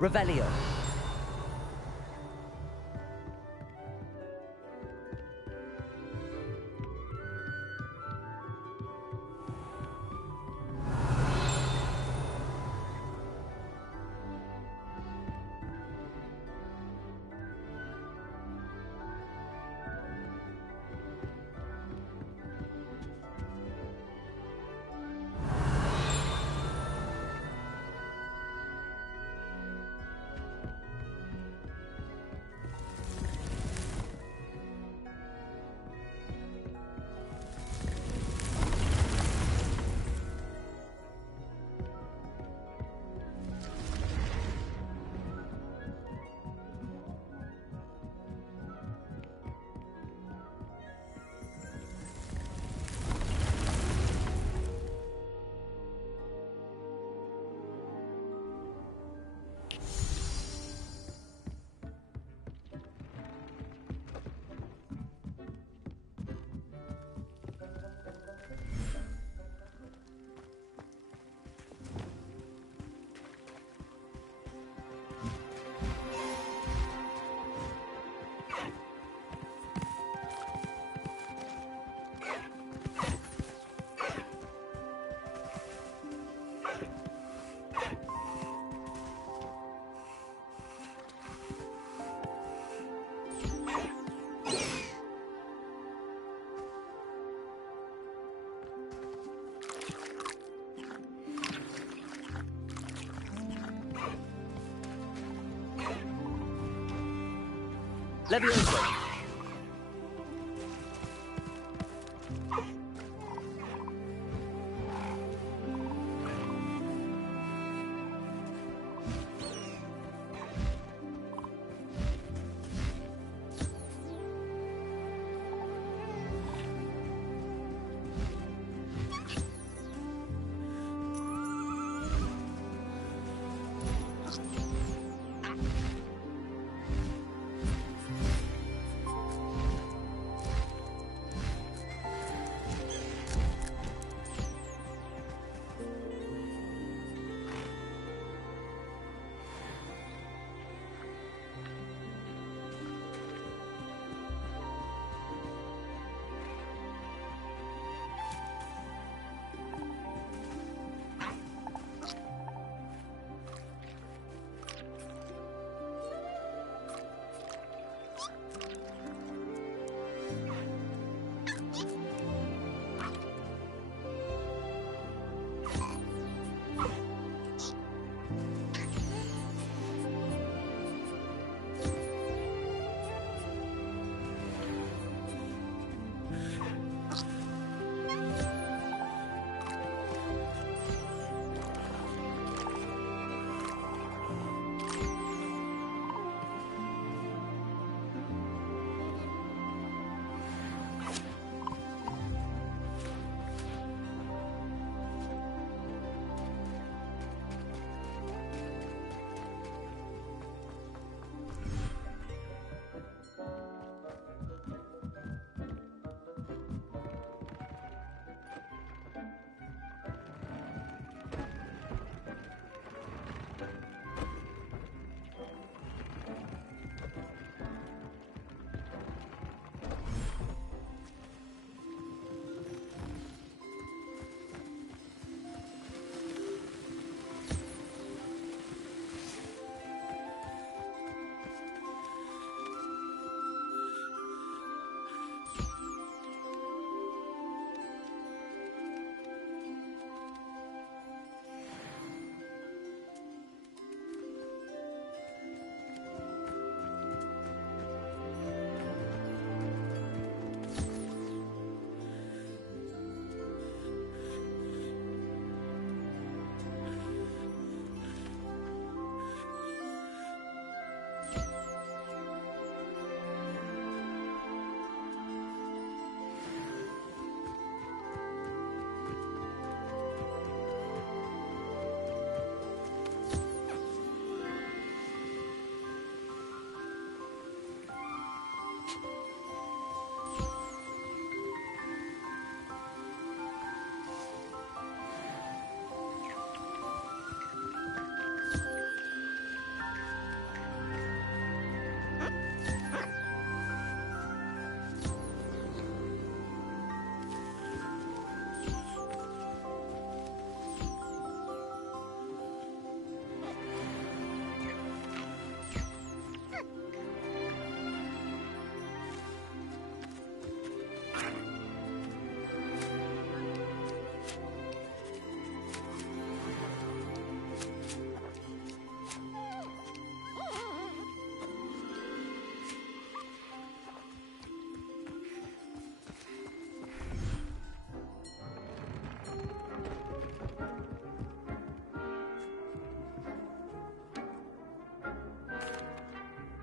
Revelio. Levioso.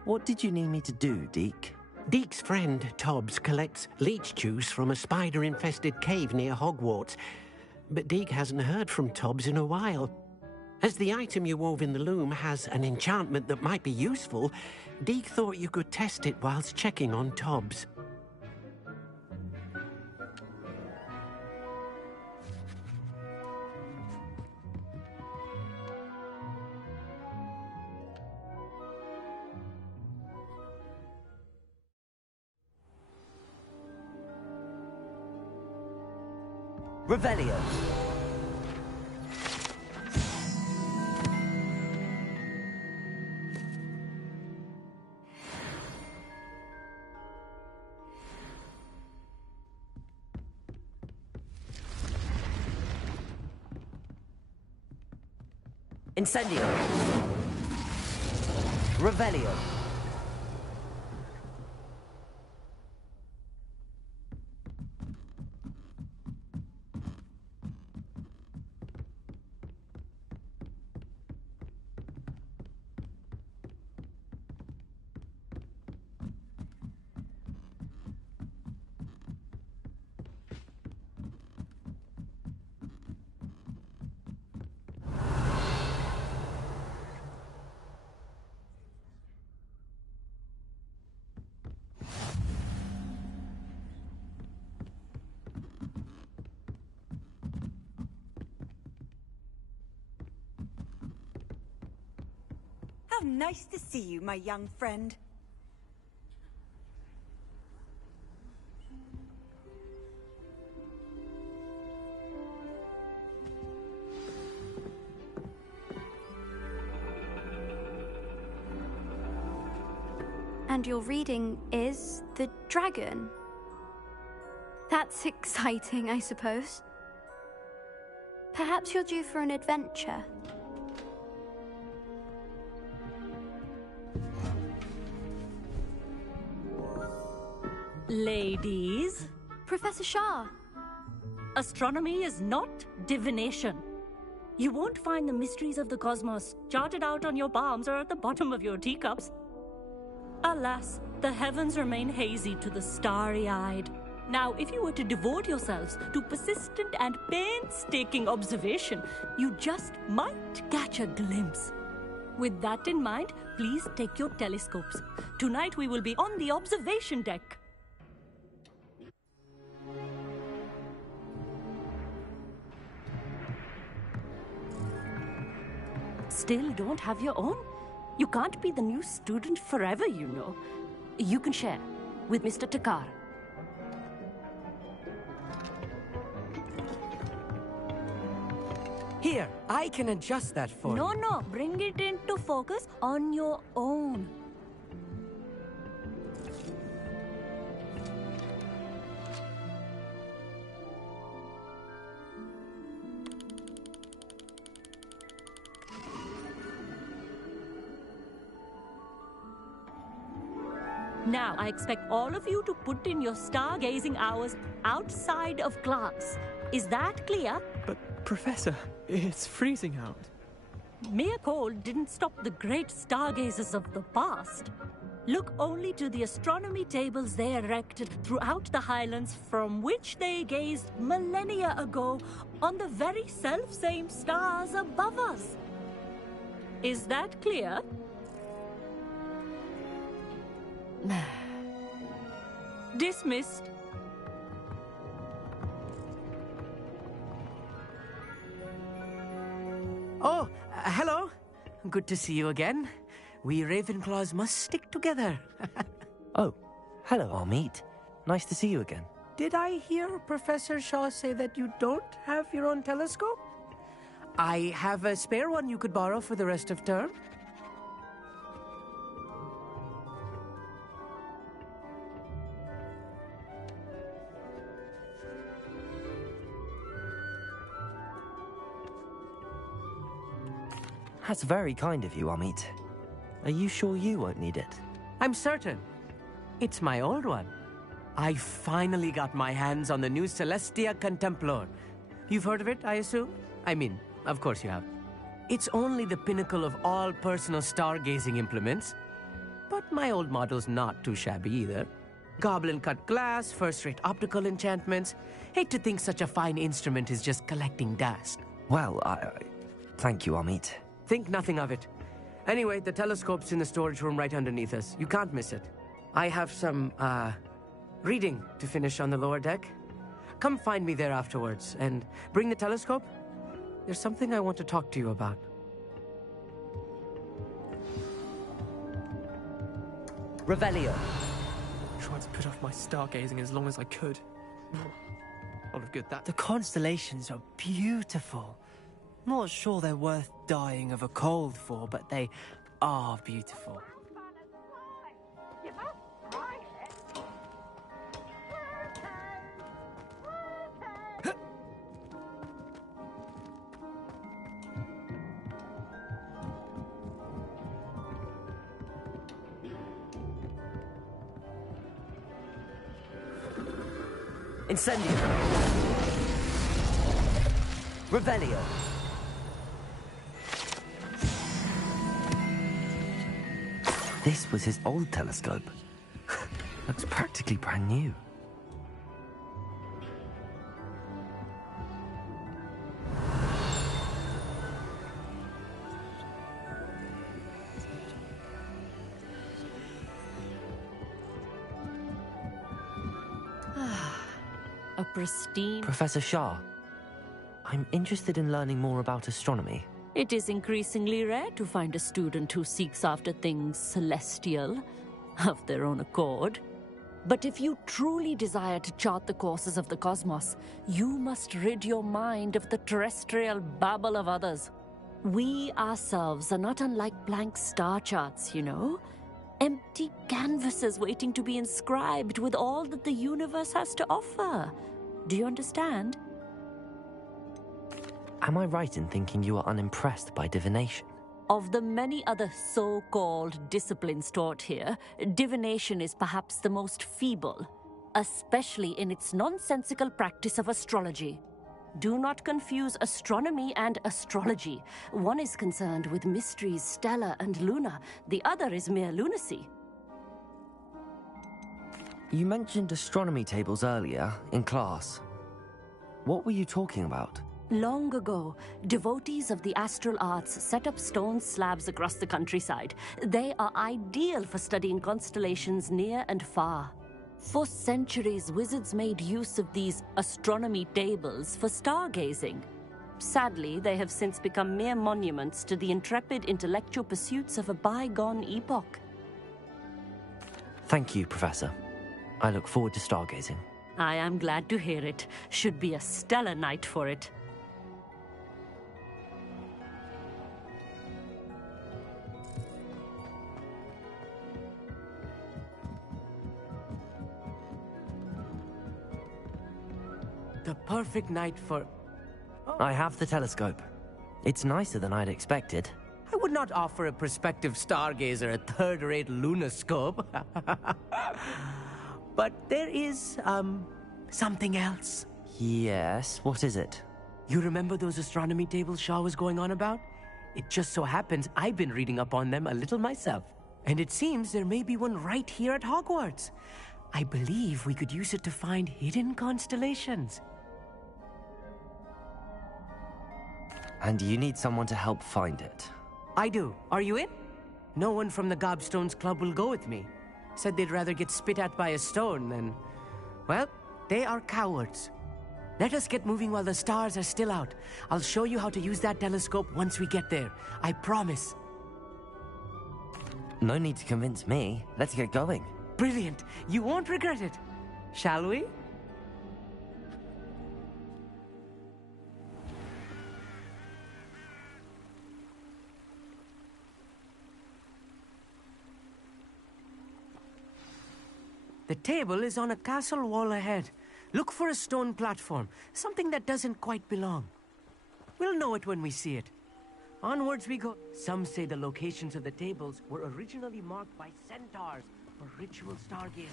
What did you need me to do, Deke? Deke's friend, Tobbs, collects leech juice from a spider-infested cave near Hogwarts. But Deke hasn't heard from Tobbs in a while. As the item you wove in the loom has an enchantment that might be useful, Deke thought you could test it whilst checking on Tobbs. Revelio. Incendio. Revelio. How nice to see you, my young friend. And your reading is the dragon. That's exciting, I suppose. Perhaps you're due for an adventure. Ladies, Professor Shah. astronomy is not divination. You won't find the mysteries of the cosmos charted out on your palms or at the bottom of your teacups. Alas, the heavens remain hazy to the starry-eyed. Now, if you were to devote yourselves to persistent and painstaking observation, you just might catch a glimpse. With that in mind, please take your telescopes. Tonight we will be on the observation deck. Still don't have your own? You can't be the new student forever, you know. You can share with Mr. Takar. Here, I can adjust that for you. No, bring it into focus on your own. Now, I expect all of you to put in your stargazing hours outside of class. Is that clear? But, Professor, it's freezing out. Mere cold didn't stop the great stargazers of the past. Look only to the astronomy tables they erected throughout the Highlands from which they gazed millennia ago on the very self-same stars above us. Is that clear? Dismissed. Oh, hello. Good to see you again. We Ravenclaws must stick together. Oh, hello, Amit. Nice to see you again. Did I hear Professor Shaw say that you don't have your own telescope? I have a spare one you could borrow for the rest of term. That's very kind of you, Amit. Are you sure you won't need it? I'm certain. It's my old one. I finally got my hands on the new Celestia Contemplor. You've heard of it, I assume? I mean, of course you have. It's only the pinnacle of all personal stargazing implements. but my old model's not too shabby either. Goblin-cut glass, first-rate optical enchantments. Hate to think such a fine instrument is just collecting dust. Well, thank you, Amit. Think nothing of it. Anyway, the telescope's in the storage room right underneath us. You can't miss it. I have some, reading to finish on the lower deck. Come find me there afterwards, and bring the telescope. There's something I want to talk to you about. Revelio. Tried to put off my stargazing as long as I could. Not of good that. The constellations are beautiful. Not sure they're worth dying of a cold for, but they are beautiful. Incendio. Revelio. This was his old telescope. Looks practically brand new. A pristine... Professor Shah, I'm interested in learning more about astronomy. It is increasingly rare to find a student who seeks after things celestial, of their own accord. But if you truly desire to chart the courses of the cosmos, you must rid your mind of the terrestrial babble of others. We ourselves are not unlike blank star charts, you know? Empty canvases waiting to be inscribed with all that the universe has to offer. Do you understand? Am I right in thinking you are unimpressed by divination? Of the many other so-called disciplines taught here, divination is perhaps the most feeble, especially in its nonsensical practice of astrology. Do not confuse astronomy and astrology. One is concerned with mysteries stellar and lunar, the other is mere lunacy. You mentioned astronomy tables earlier, in class. What were you talking about? Long ago, devotees of the astral arts set up stone slabs across the countryside. They are ideal for studying constellations near and far. For centuries, wizards made use of these astronomy tables for stargazing. Sadly, they have since become mere monuments to the intrepid intellectual pursuits of a bygone epoch. Thank you, Professor. I look forward to stargazing. I am glad to hear it. Should be a stellar night for it. The perfect night for... I have the telescope. It's nicer than I'd expected. I would not offer a prospective stargazer a third-rate lunoscope. But there is, something else. Yes, what is it? You remember those astronomy tables Shaw was going on about? It just so happens I've been reading up on them a little myself. And it seems there may be one right here at Hogwarts. I believe we could use it to find hidden constellations. And you need someone to help find it. I do. Are you in? No one from the Gobstones Club will go with me. Said they'd rather get spit at by a stone than... Well, they are cowards. Let us get moving while the stars are still out. I'll show you how to use that telescope once we get there. I promise. No need to convince me. Let's get going. Brilliant. You won't regret it. Shall we? The table is on a castle wall ahead. Look for a stone platform, something that doesn't quite belong. We'll know it when we see it. Onwards we go. Some say the locations of the tables were originally marked by centaurs for ritual stargazing.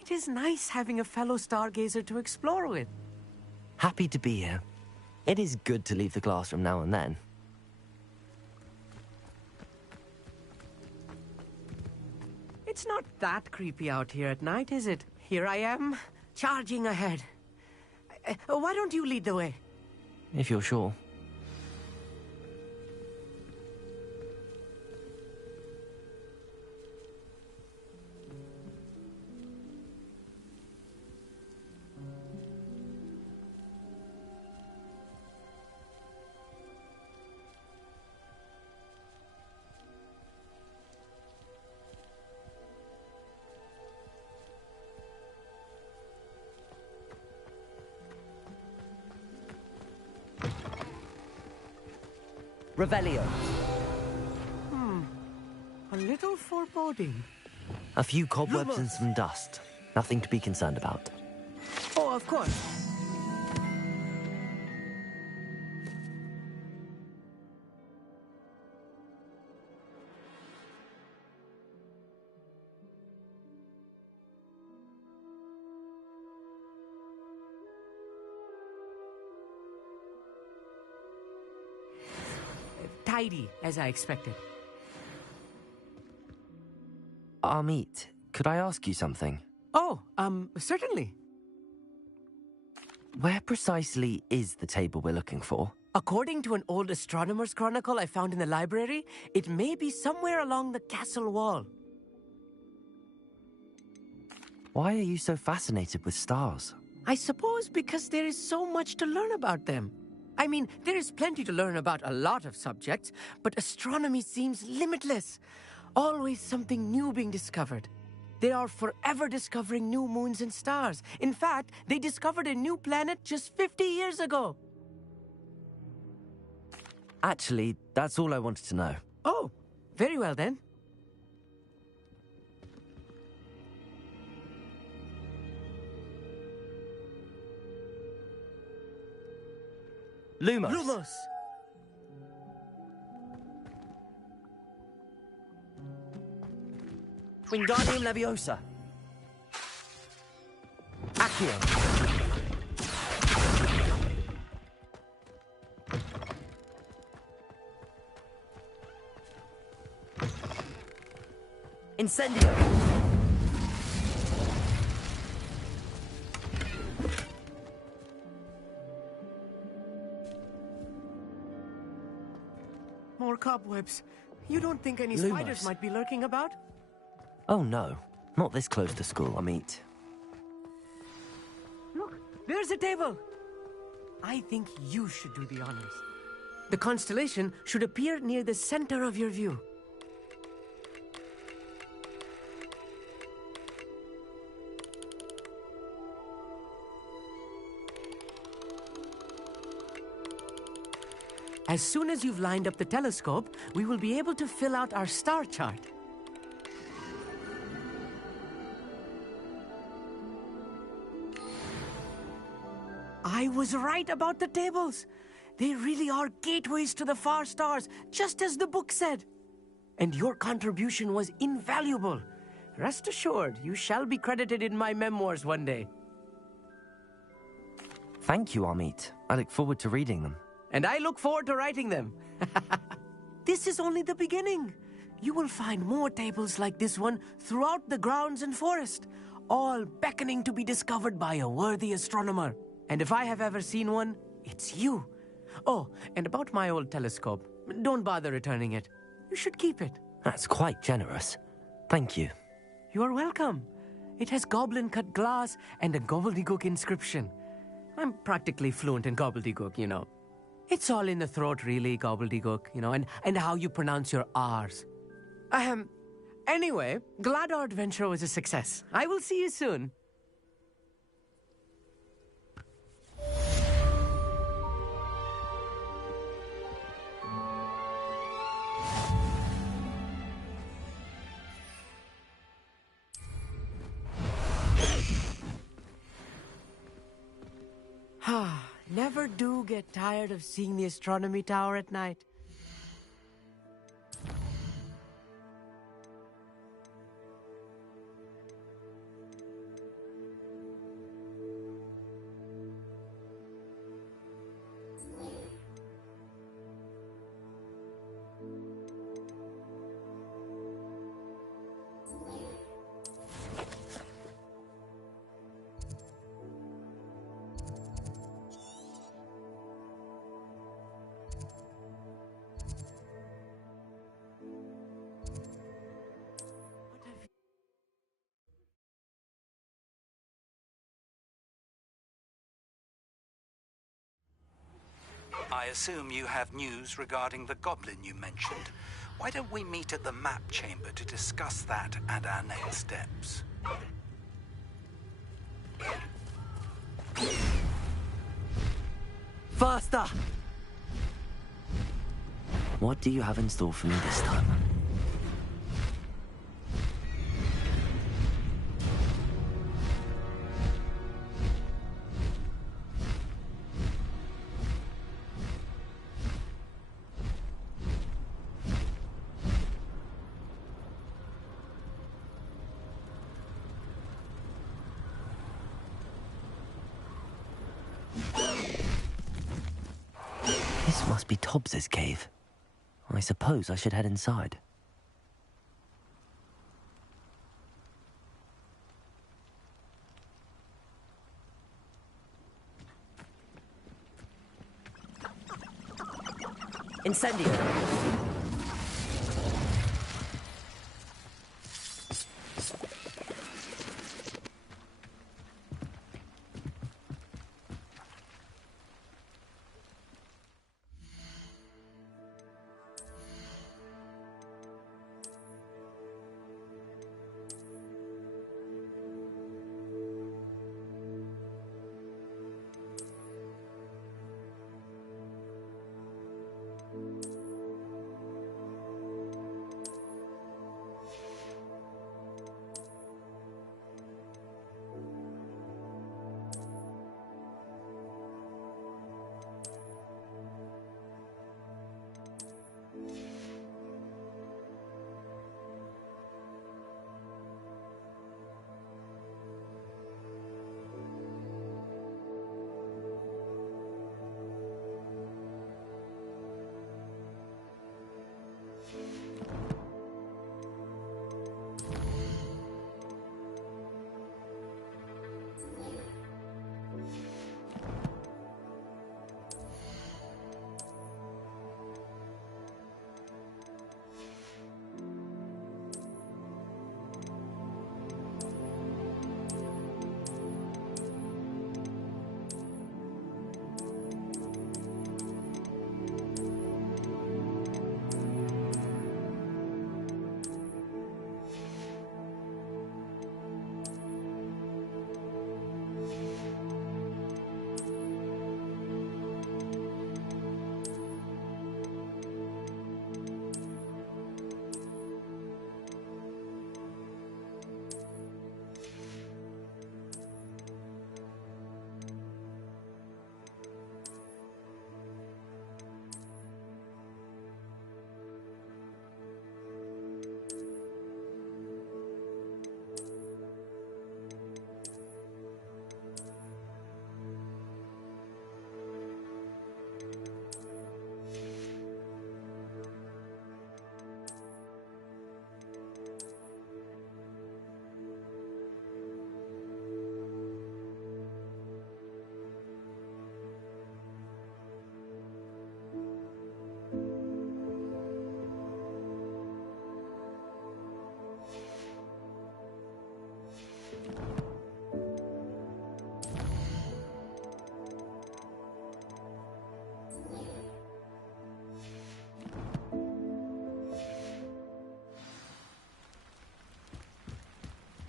It is nice having a fellow stargazer to explore with. Happy to be here. It is good to leave the classroom now and then. It's not that creepy out here at night, is it? Here I am, charging ahead. Why don't you lead the way? If you're sure. Revelio. A little foreboding. A few cobwebs and Lumos. some dust. Nothing to be concerned about. Oh, of course. Tidy, as I expected. Amit, could I ask you something? Oh, certainly. Where precisely is the table we're looking for? According to an old astronomer's chronicle I found in the library, it may be somewhere along the castle wall. Why are you so fascinated with stars? I suppose because there is so much to learn about them. I mean, there is plenty to learn about a lot of subjects, but astronomy seems limitless. Always something new being discovered. They are forever discovering new moons and stars. In fact, they discovered a new planet just 50 years ago. Actually, that's all I wanted to know. Oh, very well then. Lumos. Lumos! Wingardium Leviosa. Accio. Incendio. More cobwebs. You don't think any Lumos. spiders might be lurking about? Oh no, not this close to school, Amit. Look, there's a table. I think you should do the honors. The constellation should appear near the center of your view. As soon as you've lined up the telescope, we will be able to fill out our star chart. I was right about the tables. They really are gateways to the far stars, just as the book said. And your contribution was invaluable. Rest assured, you shall be credited in my memoirs one day. Thank you, Amit. I look forward to reading them. And I look forward to writing them. This is only the beginning. You will find more tables like this one throughout the grounds and forest, all beckoning to be discovered by a worthy astronomer. And if I have ever seen one, it's you. Oh, and about my old telescope, don't bother returning it. You should keep it. That's quite generous. Thank you. You are welcome. It has goblin-cut glass and a gobbledygook inscription. I'm practically fluent in gobbledygook, you know. It's all in the throat, really, gobbledygook, you know, and how you pronounce your R's. Anyway, glad our adventure was a success. I will see you soon. Never do get tired of seeing the astronomy tower at night. I assume you have news regarding the goblin you mentioned. Why don't we meet at the map chamber to discuss that and our next steps? Faster! What do you have in store for me this time? This must be Tobbs's cave. I suppose I should head inside. Incendio!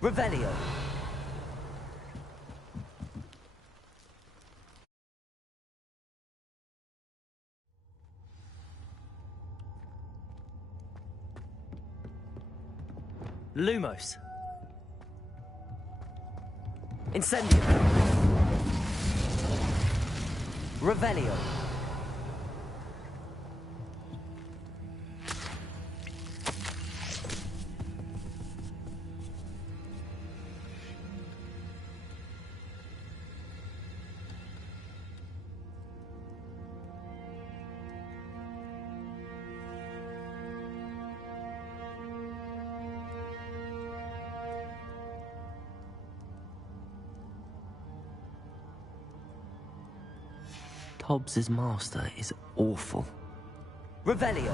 Revelio. Lumos. Incendio. Revelio. Tobbs's master is awful. Revelio.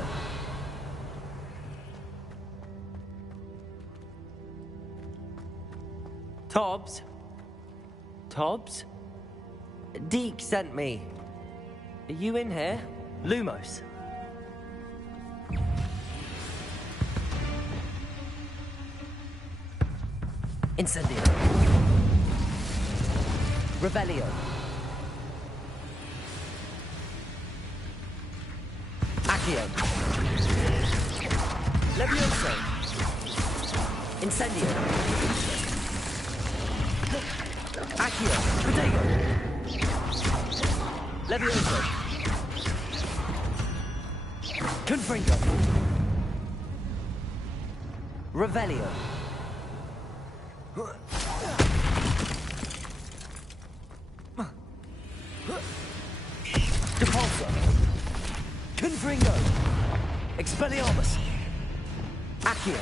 Tobbs? Tobbs? Deke sent me. Are you in here? Lumos. Incendio. Revelio. Accio. Levioso. Incendio. Accio. Protego. Levioso. Confringo. Revelio. Depulso. Confringo. Expelliarmus. Accio.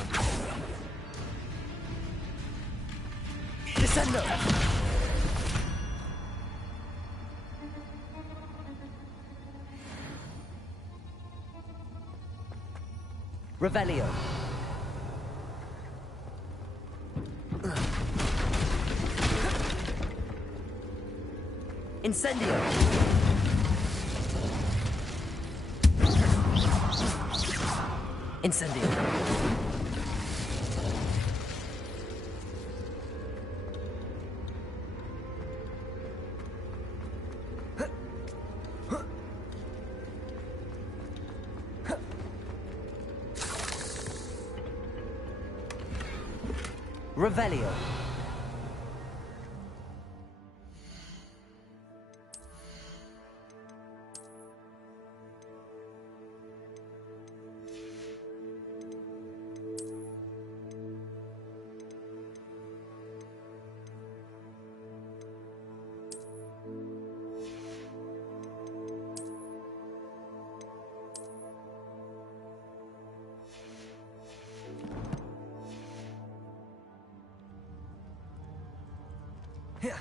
Descendo. Revelio. Incendio. Incendio. Revelio. Here.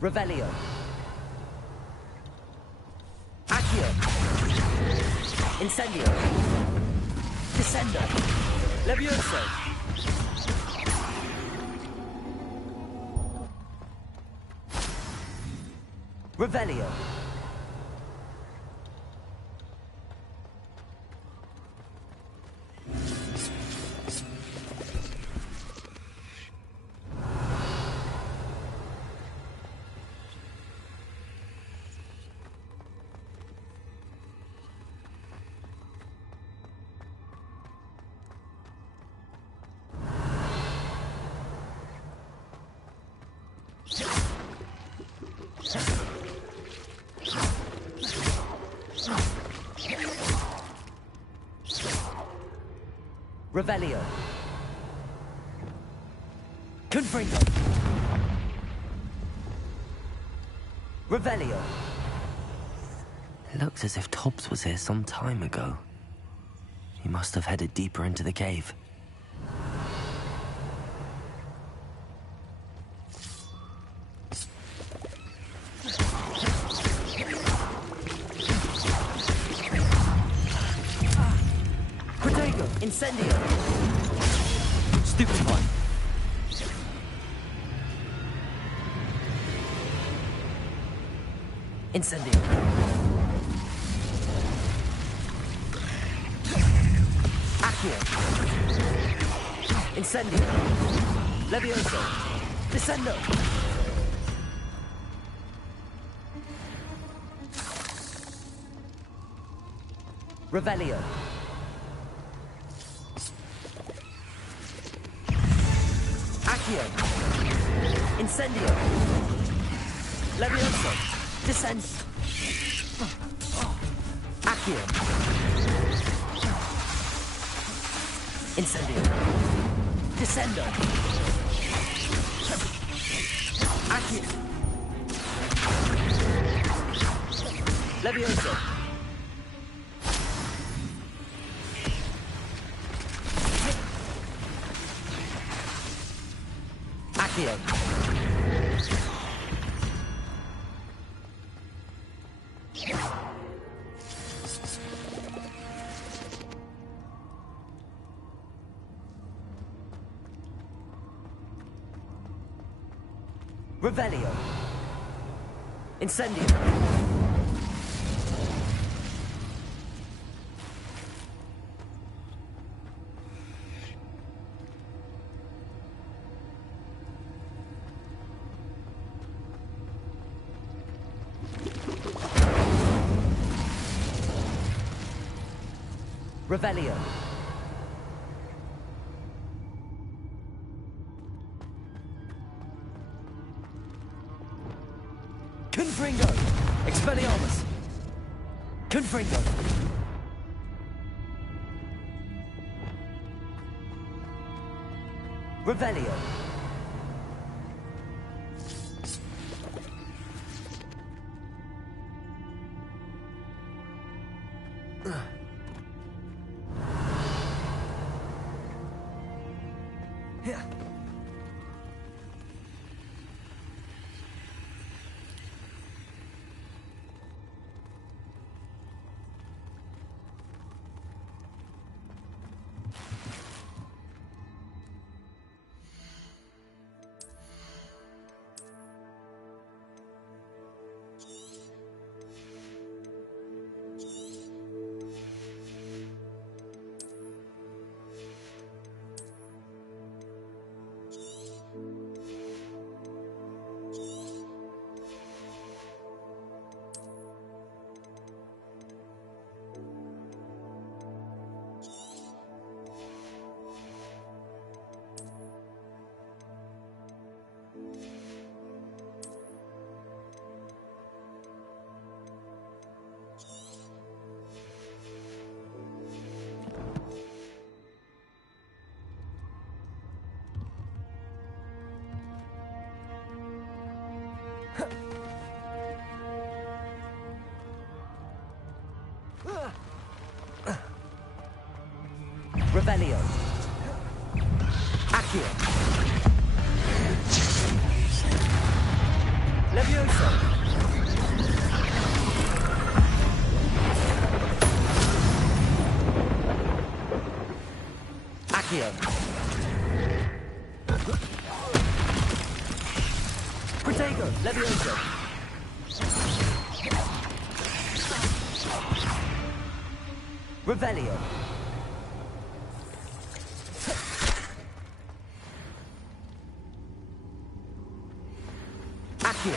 Revelio. Accio. Incendio. Descendo. Levioso. Revelio. Revelio. Confringo. Revelio. It looks as if Tobbs was here some time ago. He must have headed deeper into the cave. Incendio! Stupid one! Incendio! Accio! Incendio! Levioso! Descendo! Revelio! Accio. Incendio. Levioso. Descend. Accio. Incendio. Descendo. Accio. Levioso. Accio. Revelio. Incendio. Revelio. Confringo. Expelliarmus. Confringo. Revelio. Revelio. Accio. Levioso. Accio. Protego. Levioso. Revelio. Accio.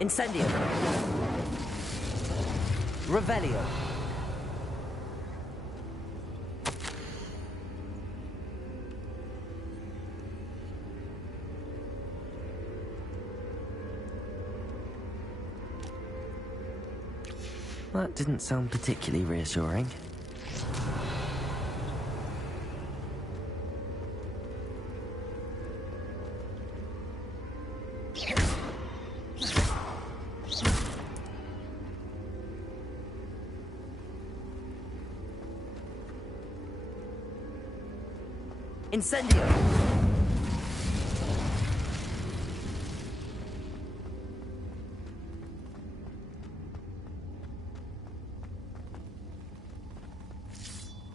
Incendio. Revelio. That didn't sound particularly reassuring. Incendio.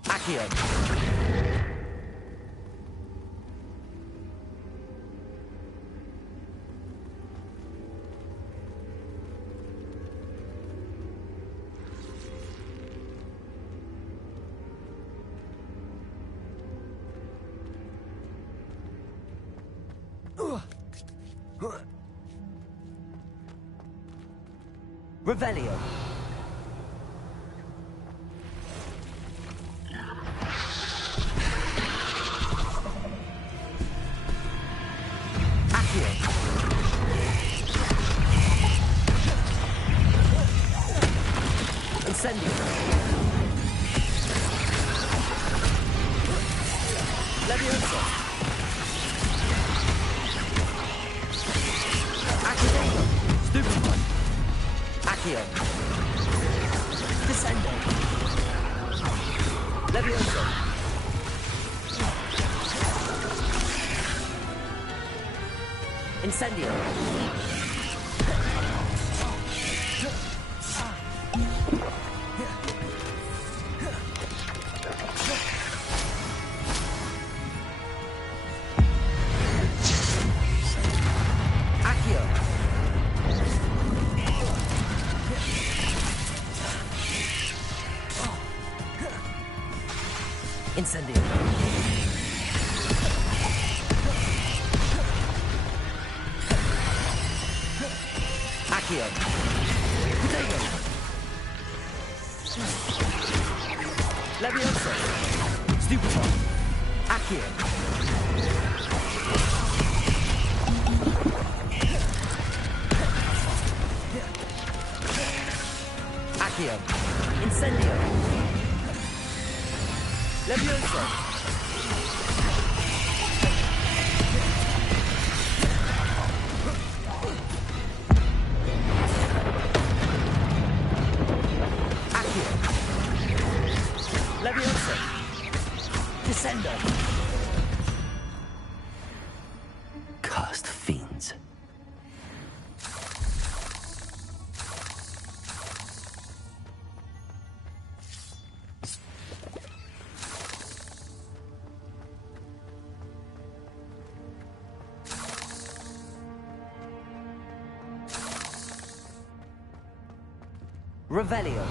Accio. Revelio. Accio. Incendio. Levioso. Accio. Stupefy. Accio. Descendo. Levioso. Incendio. Incendio. Accio. Prego. Levioso. Stupefy. Accio. Accio. Incendio. Levioso. Accio. Levioso. Descendo. Cursed fiends. Revelio.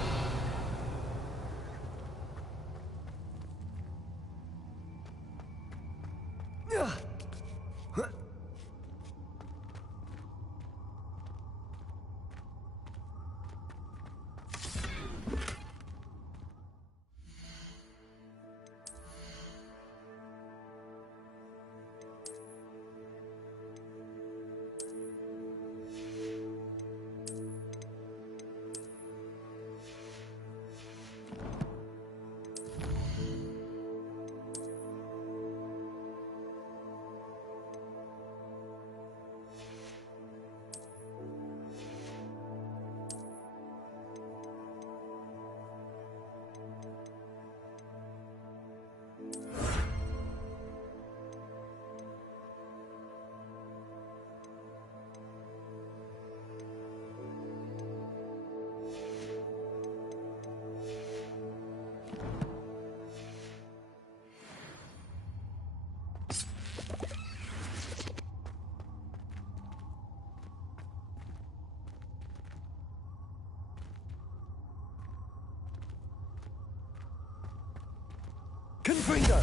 Confringo.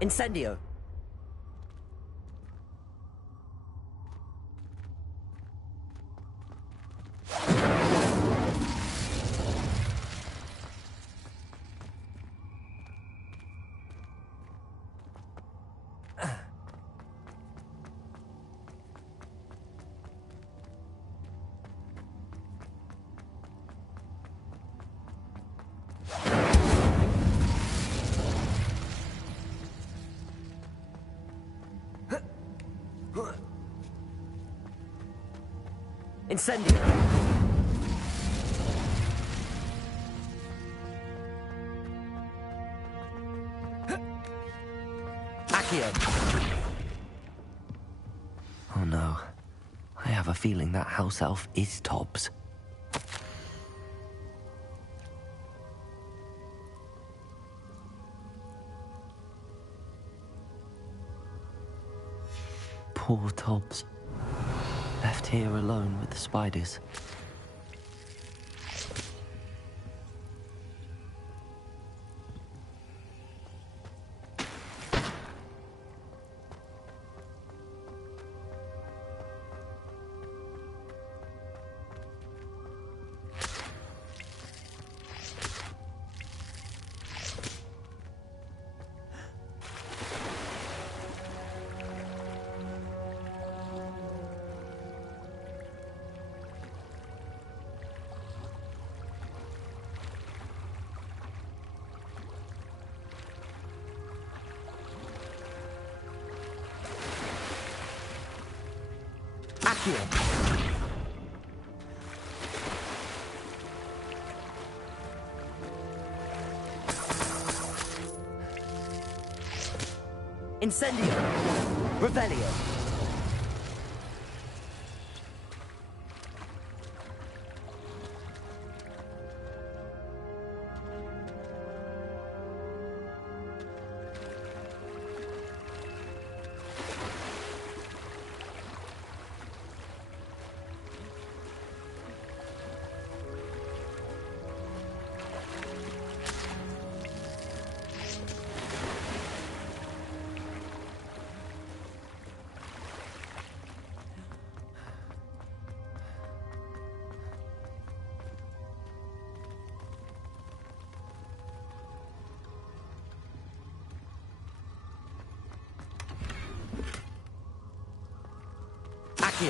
Incendio. Incendio. Accio. Oh no. I have a feeling that house elf is Tobbs. Poor Tobbs. Left here alone with the spiders. Accio. Incendio. Revelio.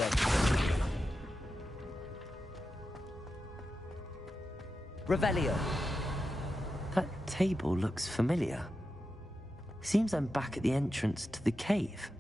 Accio. Revelio. That table looks familiar. Seems I'm back at the entrance to the cave.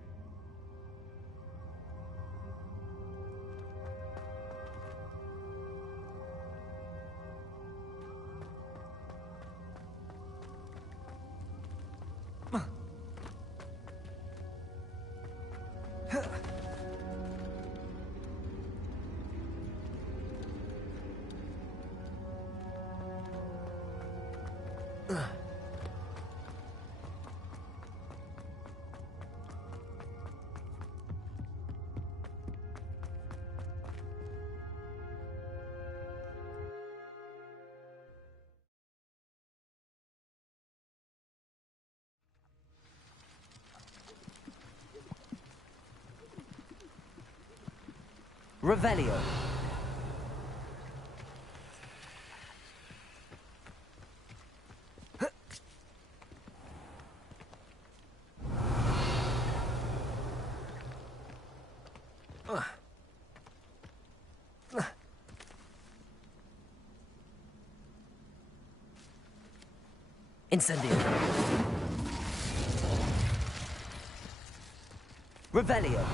Revelio. Incendio. Revelio.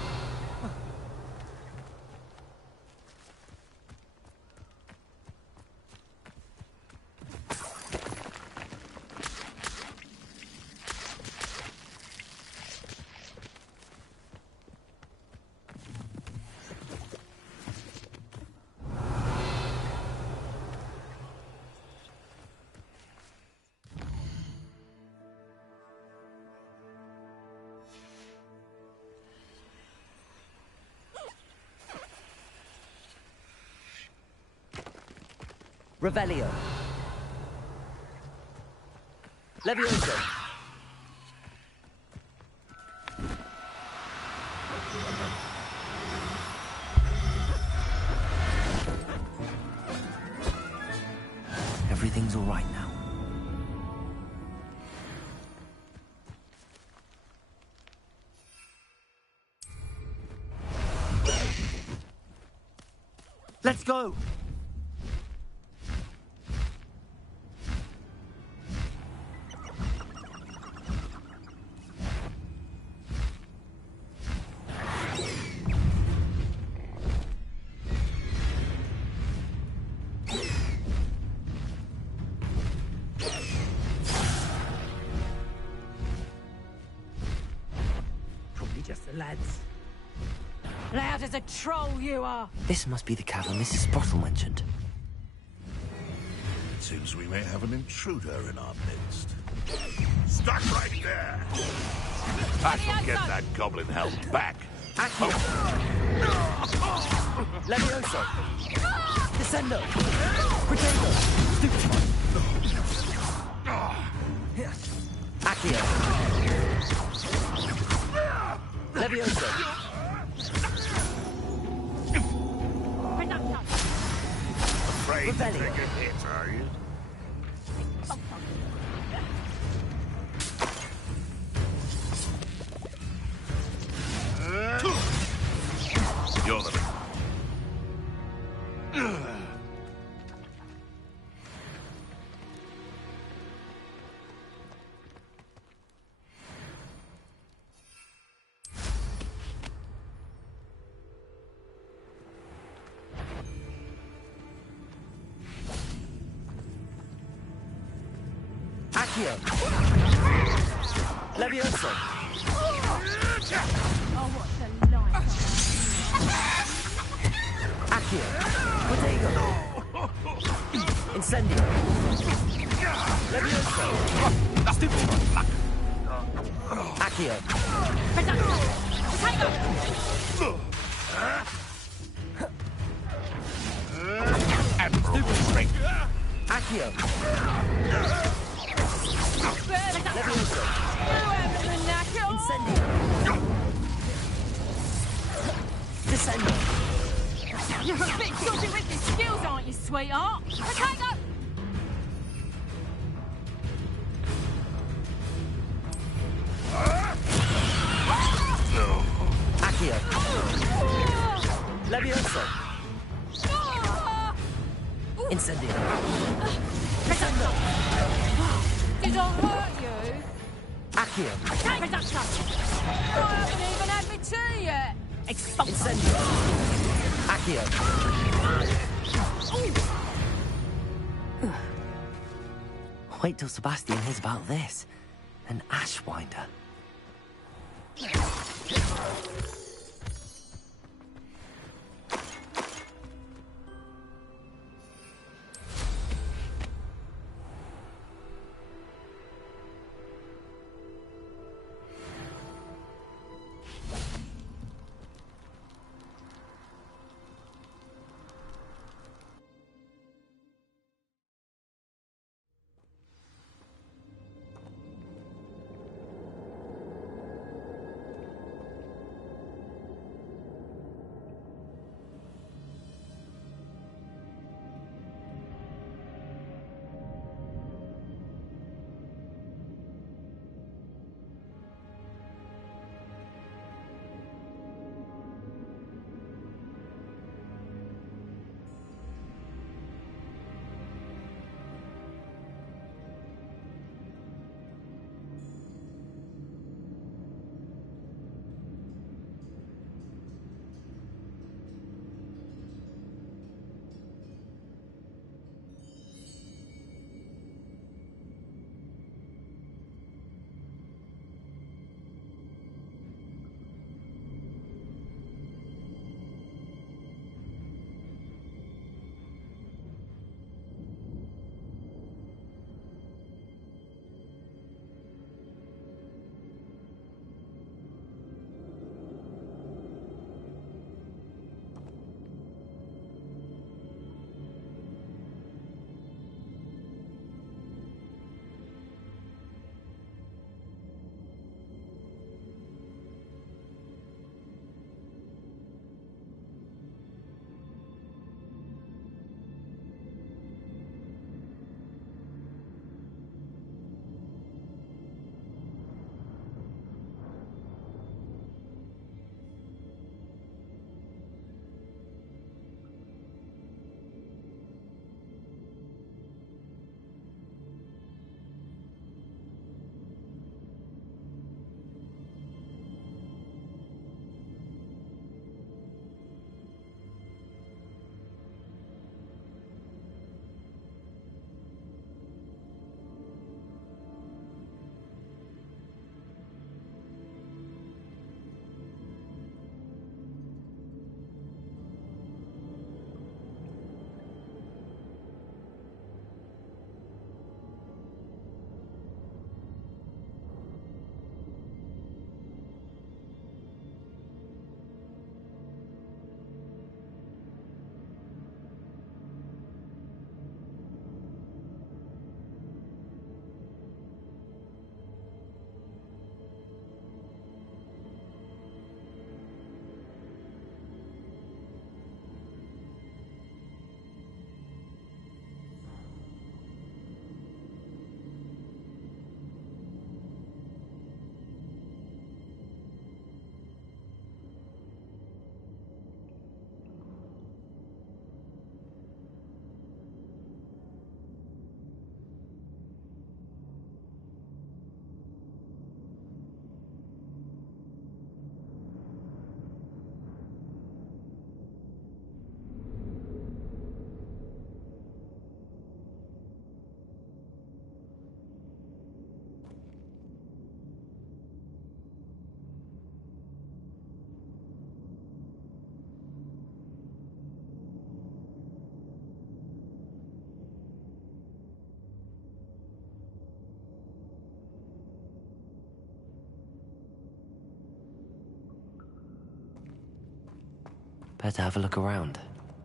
Revelio. Levioso. Everything's all right now. Let's go! Just the lads. Loud as a troll you are! This must be the cavern Mrs. Sprottle mentioned. It seems we may have an intruder in our midst. Stuck right there! I shall get that goblin helm back. Accio. Levioso. Descendo. Protego. Accio. Levioso. Afraid to take a hit, are you? You're the... Accio. Levioso. Oh, what the light. Accio. Protego. Incendio. Levioso. Stupid luck. Accio. Admirable strength. Accio. Levioso. Incendio. Descendo. You're a bit dodgy with your skills, aren't you, sweetheart? Potato! Accio. Did I hurt you? Accio. Take it, Doctor! I haven't even had my tea yet! Incendio. Accio. Wait till Sebastian hears about this. An ashwinder. Better have a look around.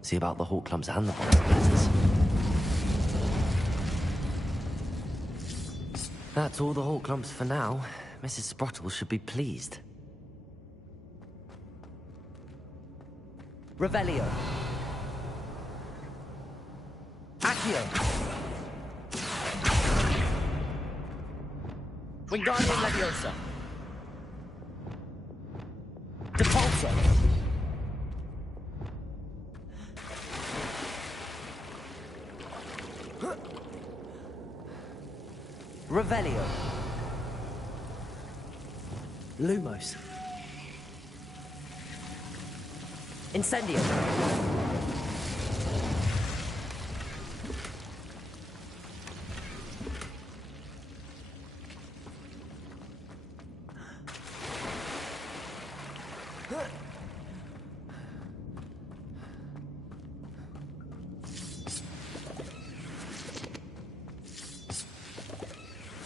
See about the Hawk Clumps and the Boxers. That's all the Hawk Clumps for now. Mrs. Sprottle should be pleased. Revelio. Accio. Wingardium Leviosa. Depulso. Revelio. Lumos. Incendio.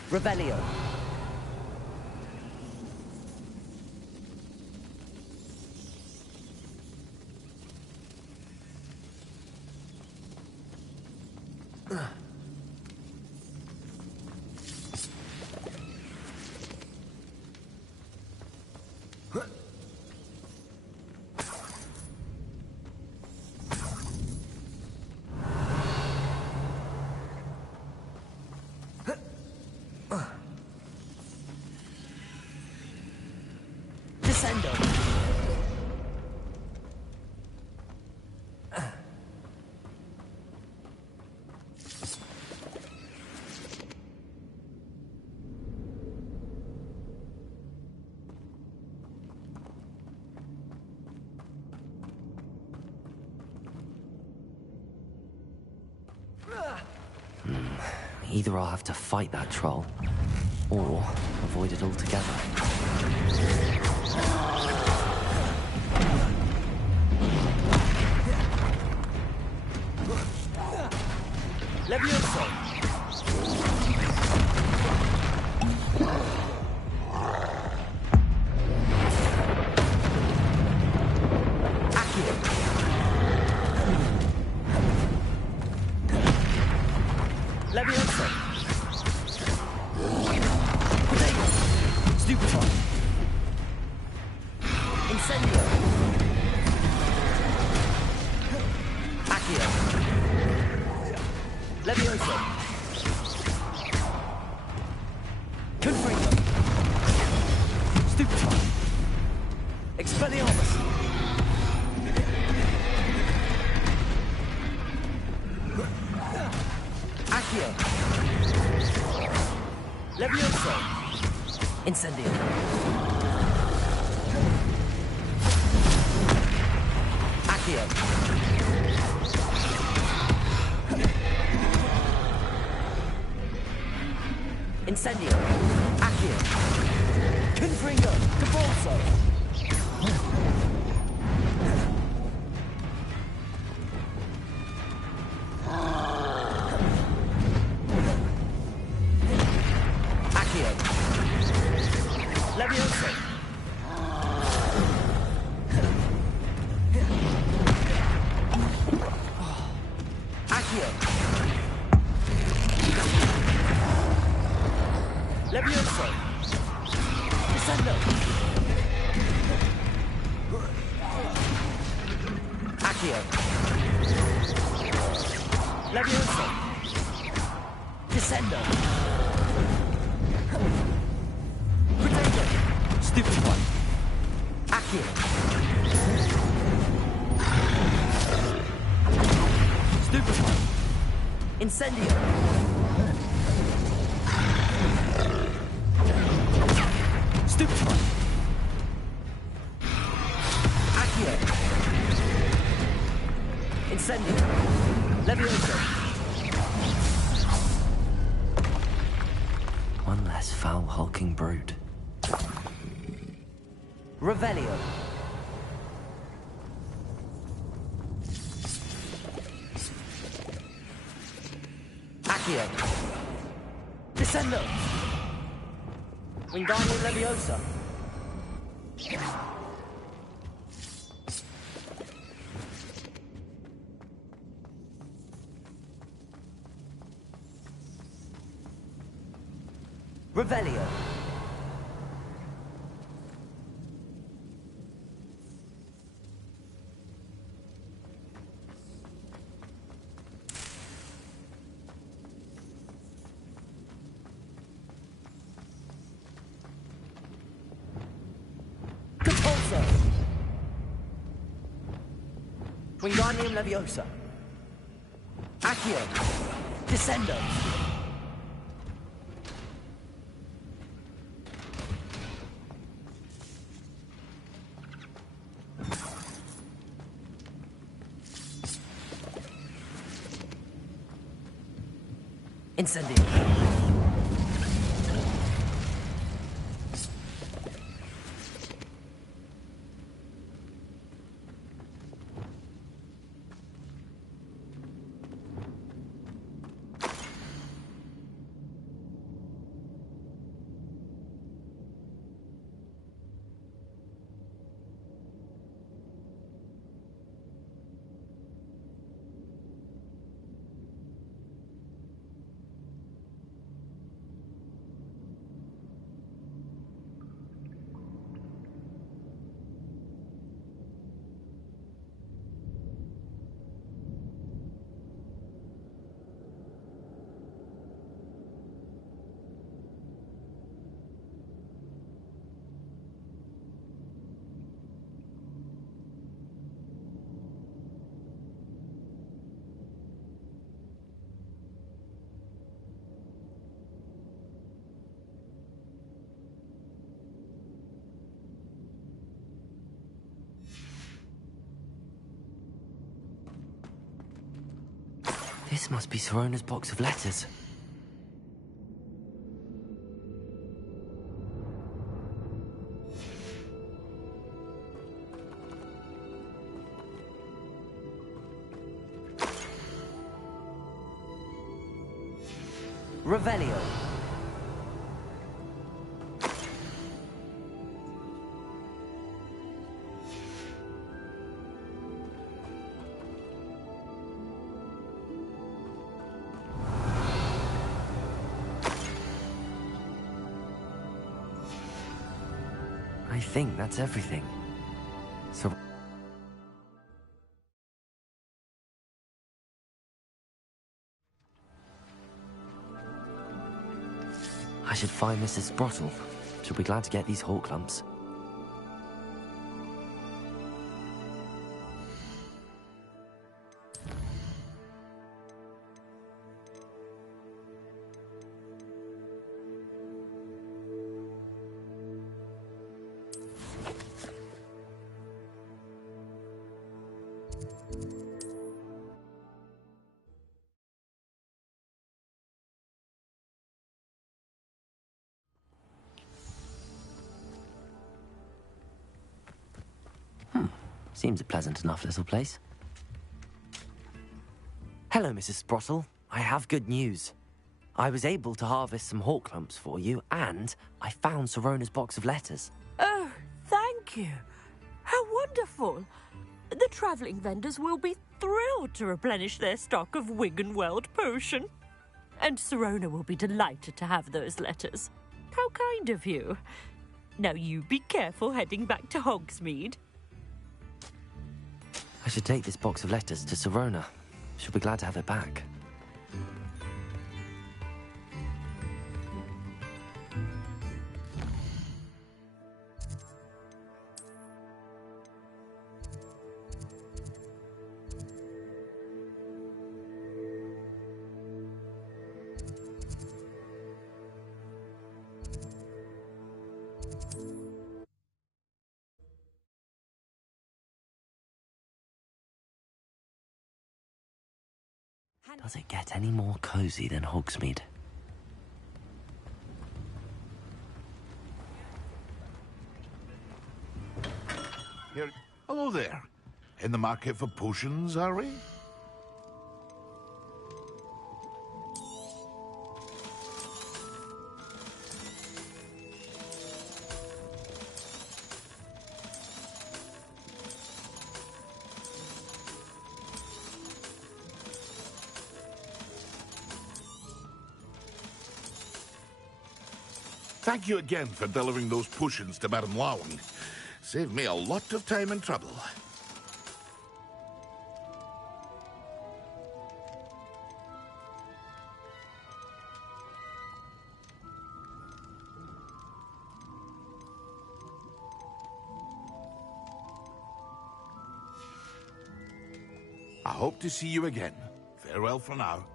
Revelio. Descendo. Either I'll have to fight that troll, or avoid it altogether. Levioso! Accio! Levioso! Stupefy! Incendio! Accio! Levioso! Confringo! Stupefy! Expelliarmus! Accio! Levioso! Incendio! Accio! Incendio! Accio! Confringo! Cabolso! Accio! Levioso! Accio! Levioso! Descendo! Accio! Levioso! Descendo! Potato! Stupid one! Accio! Stupid one! Incendio! Stupid one! Accio! Incendio! Levioso! One less foul hulking brute. Revelio! Accio! Descendo! Wingardium Leviosa! Revelio! Compulso! Wingardium Leviosa! Accio! Descendo! Incendio. This must be Sirona's box of letters. Revelio. I think that's everything. So... I should find Mrs. Sprottle. She'll be glad to get these hawk lumps. Seems a pleasant enough little place. Hello, Mrs. Sprottle. I have good news. I was able to harvest some hawk lumps for you, and I found Sirona's box of letters. Oh, thank you. How wonderful. The travelling vendors will be thrilled to replenish their stock of Wiggenweld potion. And Sirona will be delighted to have those letters. How kind of you. Now you be careful heading back to Hogsmeade. I should take this box of letters to Sirona. She'll be glad to have it back. Does it get any more cozy than Hogsmeade? Here. Hello there. In the market for potions, are we? Thank you again for delivering those potions to Baron Lawing. Saved me a lot of time and trouble. I hope to see you again. Farewell for now.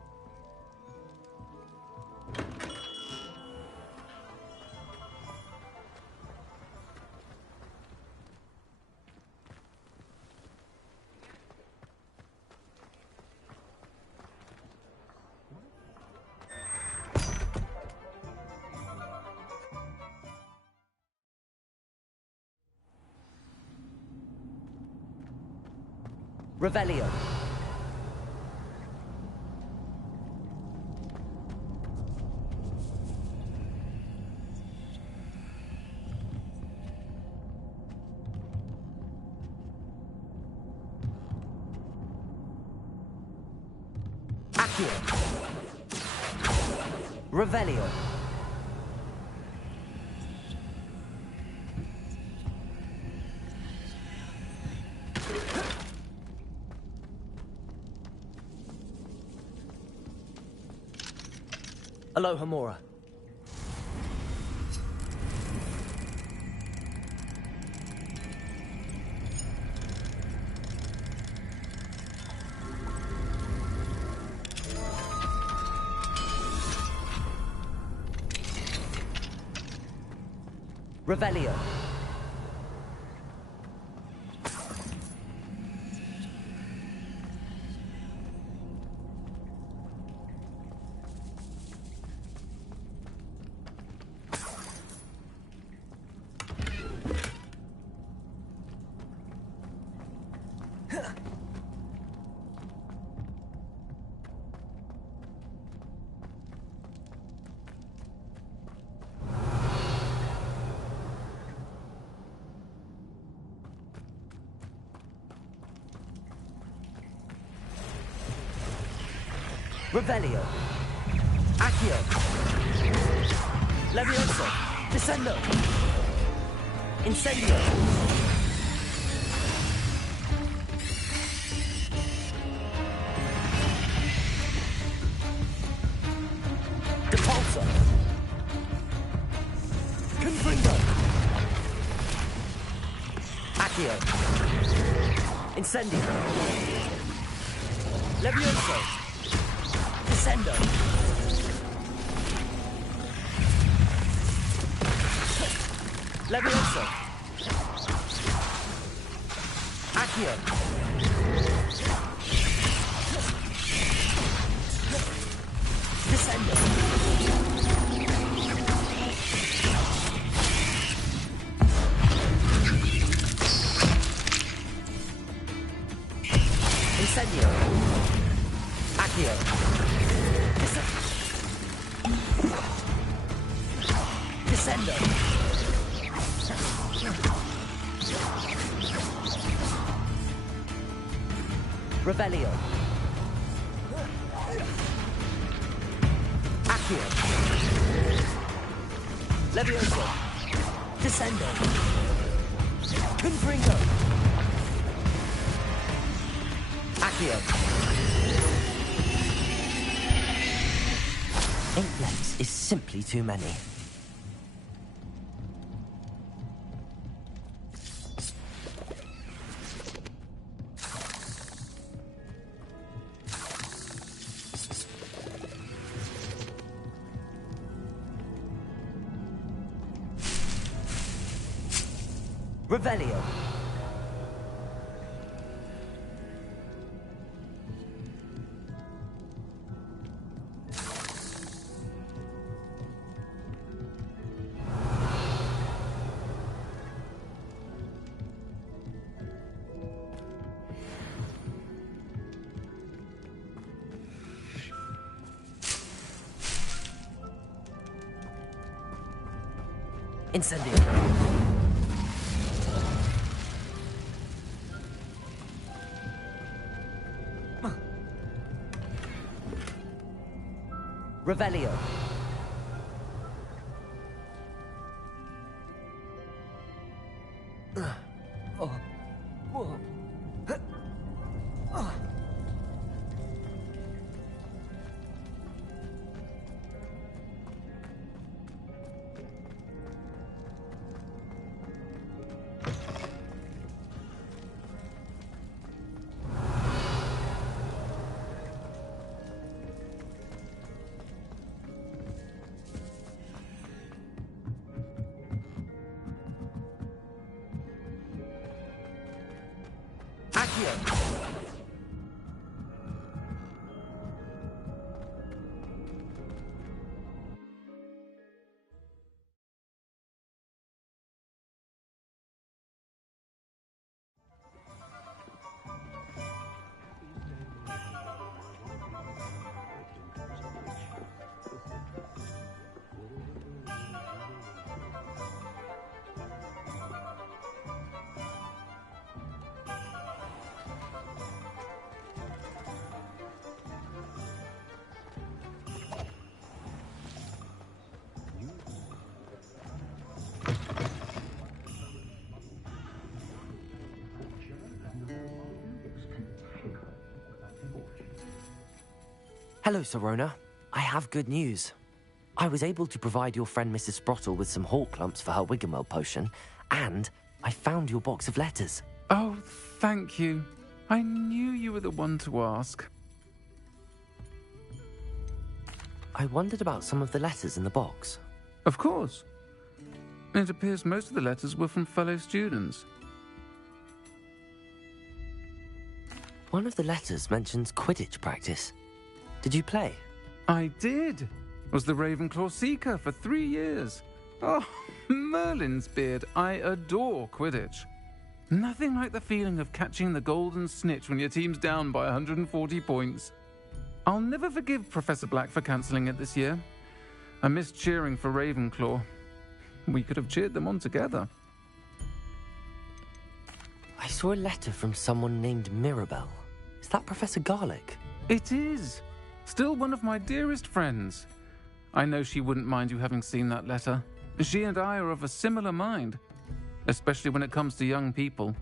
Revelio. Accio. Revelio. Aloha Mora. Revelio. Revelio. Accio. Levioso. Descendo. Incendio. Depulso. Confringo. Accio. Incendio. Levioso. Descendo. Levioso. Accio. Descendo. Incendio. Accio. Descendo. Revelio. Accio. Levioso. Descendo. Confringo. Accio. Inklets is simply too many. Revelio. Incendio. Revelio. Accio. Hello, Serona. I have good news. I was able to provide your friend Mrs. Sprottle with some hawk lumps for her Wiggenweld potion, and I found your box of letters. Oh, thank you. I knew you were the one to ask. I wondered about some of the letters in the box. Of course. It appears most of the letters were from fellow students. One of the letters mentions Quidditch practice. Did you play? I did. Was the Ravenclaw Seeker for 3 years. Oh, Merlin's beard. I adore Quidditch. Nothing like the feeling of catching the golden snitch when your team's down by 140 points. I'll never forgive Professor Black for cancelling it this year. I missed cheering for Ravenclaw. We could have cheered them on together. I saw a letter from someone named Mirabelle. Is that Professor Garlick? It is. Still one of my dearest friends. I know she wouldn't mind you having seen that letter. She and I are of a similar mind, especially when it comes to young people.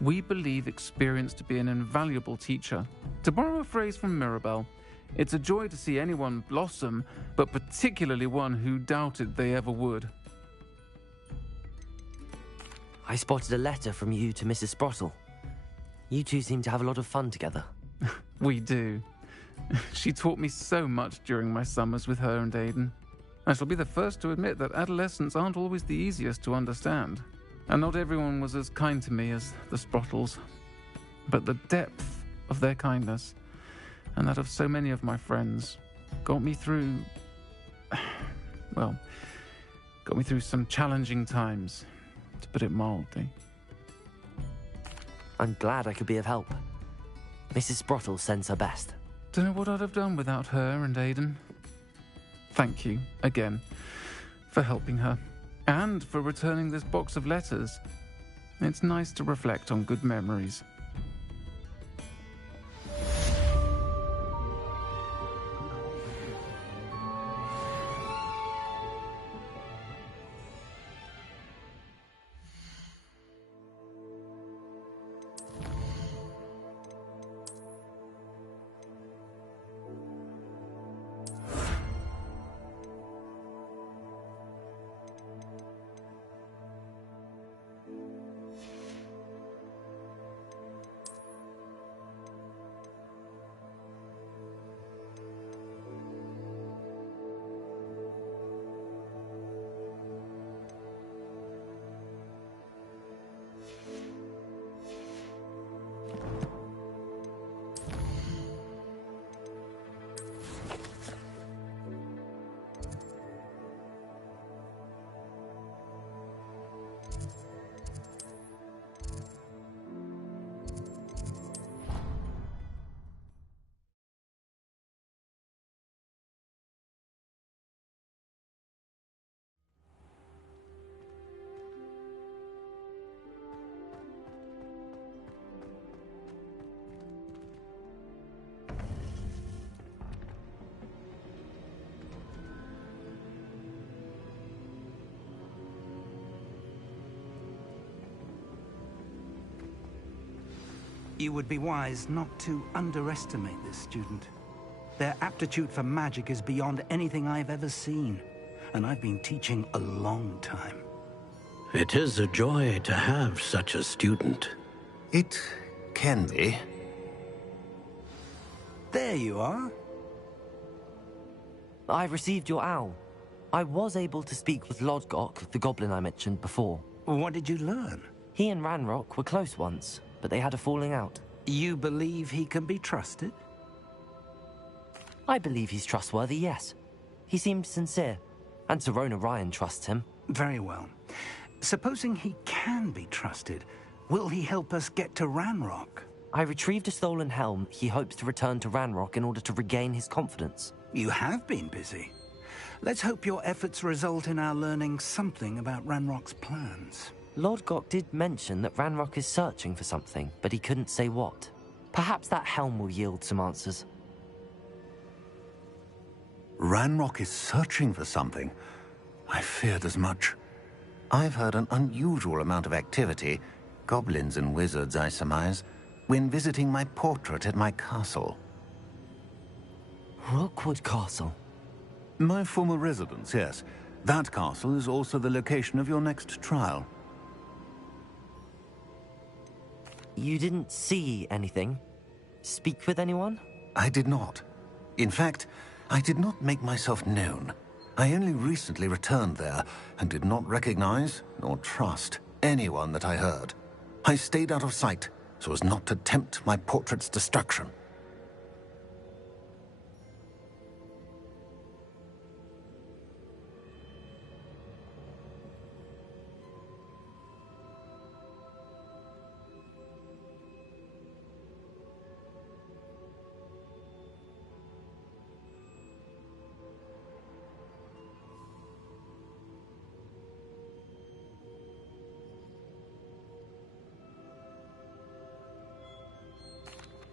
We believe experience to be an invaluable teacher. To borrow a phrase from Mirabelle, it's a joy to see anyone blossom, but particularly one who doubted they ever would. I spotted a letter from you to Mrs. Sprottle. You two seem to have a lot of fun together. We do. She taught me so much during my summers with her and Aidan. I shall be the first to admit that adolescents aren't always the easiest to understand, and not everyone was as kind to me as the Sprottles. But the depth of their kindness, and that of so many of my friends, got me through... well, got me through some challenging times, to put it mildly. I'm glad I could be of help. Mrs. Sprottle sends her best. Don't know what I'd have done without her and Aidan. Thank you, again, for helping her, and for returning this box of letters. It's nice to reflect on good memories. You would be wise not to underestimate this student. Their aptitude for magic is beyond anything I've ever seen, and I've been teaching a long time. It is a joy to have such a student. It can be. There you are. I received your owl. I was able to speak with Lodgok, the goblin I mentioned before. What did you learn? He and Ranrock were close once, but they had a falling out. You believe he can be trusted? I believe he's trustworthy, yes. He seemed sincere, and Serona Ryan trusts him. Very well. Supposing he can be trusted, will he help us get to Ranrock? I retrieved a stolen helm he hopes to return to Ranrock in order to regain his confidence. You have been busy. Let's hope your efforts result in our learning something about Ranrock's plans. Lodgok did mention that Ranrock is searching for something, but he couldn't say what. Perhaps that helm will yield some answers. Ranrock is searching for something. I feared as much. I've heard an unusual amount of activity, goblins and wizards, I surmise, when visiting my portrait at my castle. Rookwood Castle. My former residence, yes. That castle is also the location of your next trial. You didn't see anything? Speak with anyone? I did not. In fact, I did not make myself known. I only recently returned there and did not recognize nor trust anyone that I heard. I stayed out of sight so as not to tempt my portrait's destruction.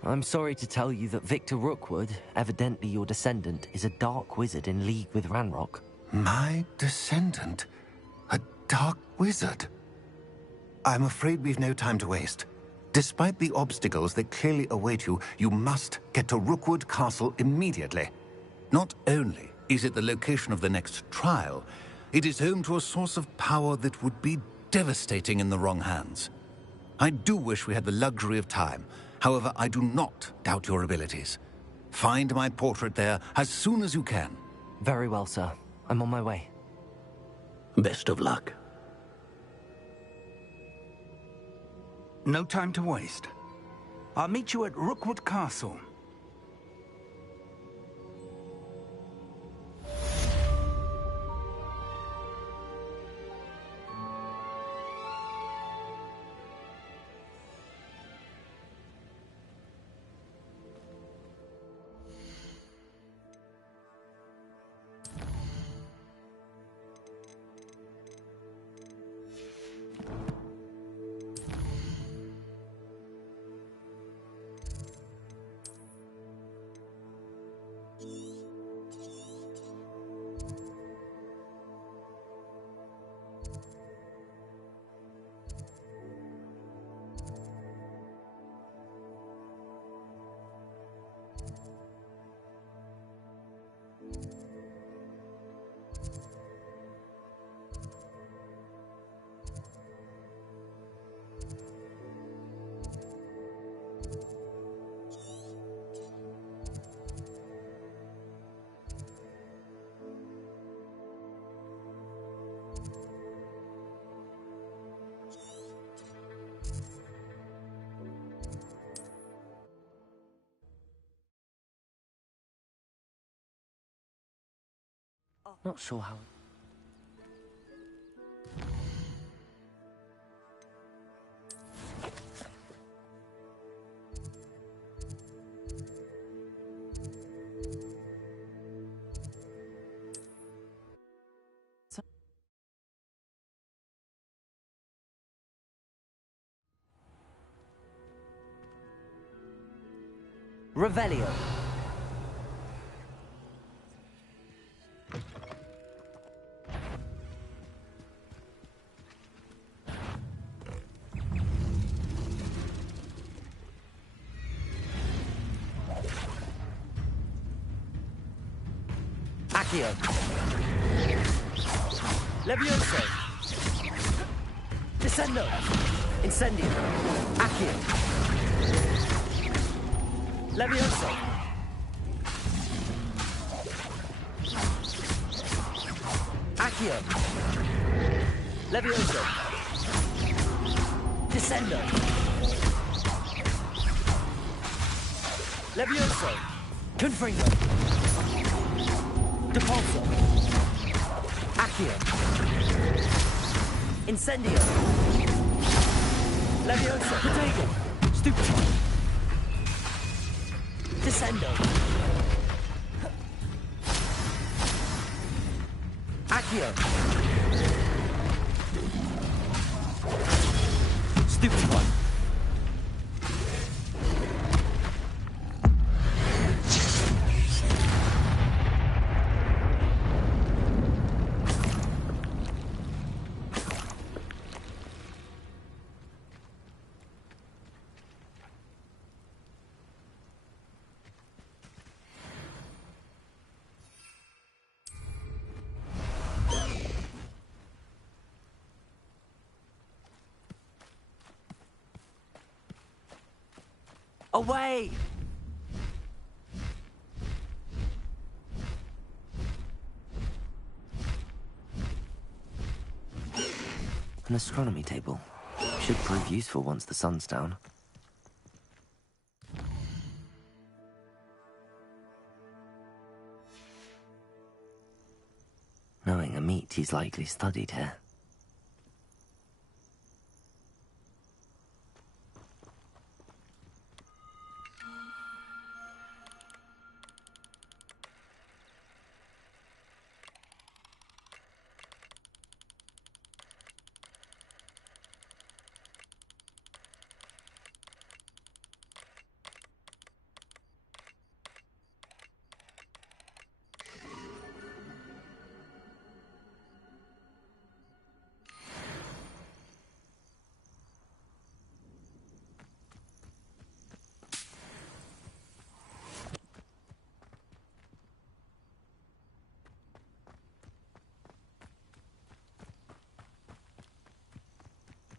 I'm sorry to tell you that Victor Rookwood, evidently your descendant, is a dark wizard in league with Ranrock. My descendant? A dark wizard? I'm afraid we've no time to waste. Despite the obstacles that clearly await you, you must get to Rookwood Castle immediately. Not only is it the location of the next trial, it is home to a source of power that would be devastating in the wrong hands. I do wish we had the luxury of time. However, I do not doubt your abilities. Find my portrait there as soon as you can. Very well, sir. I'm on my way. Best of luck. No time to waste. I'll meet you at Rookwood Castle. Not sure how... Revelio. Accio. Levioso. Descendo. Incendio. Accio. Levioso. Accio. Levioso. Descendo. Levioso. Confringo. Depulso. Accio. Incendio. Levioso. Protego. Stupefy. Descendo. Accio. Stupefy. Away! An astronomy table. Should prove useful once the sun's down. Knowing a meat, he's likely studied here.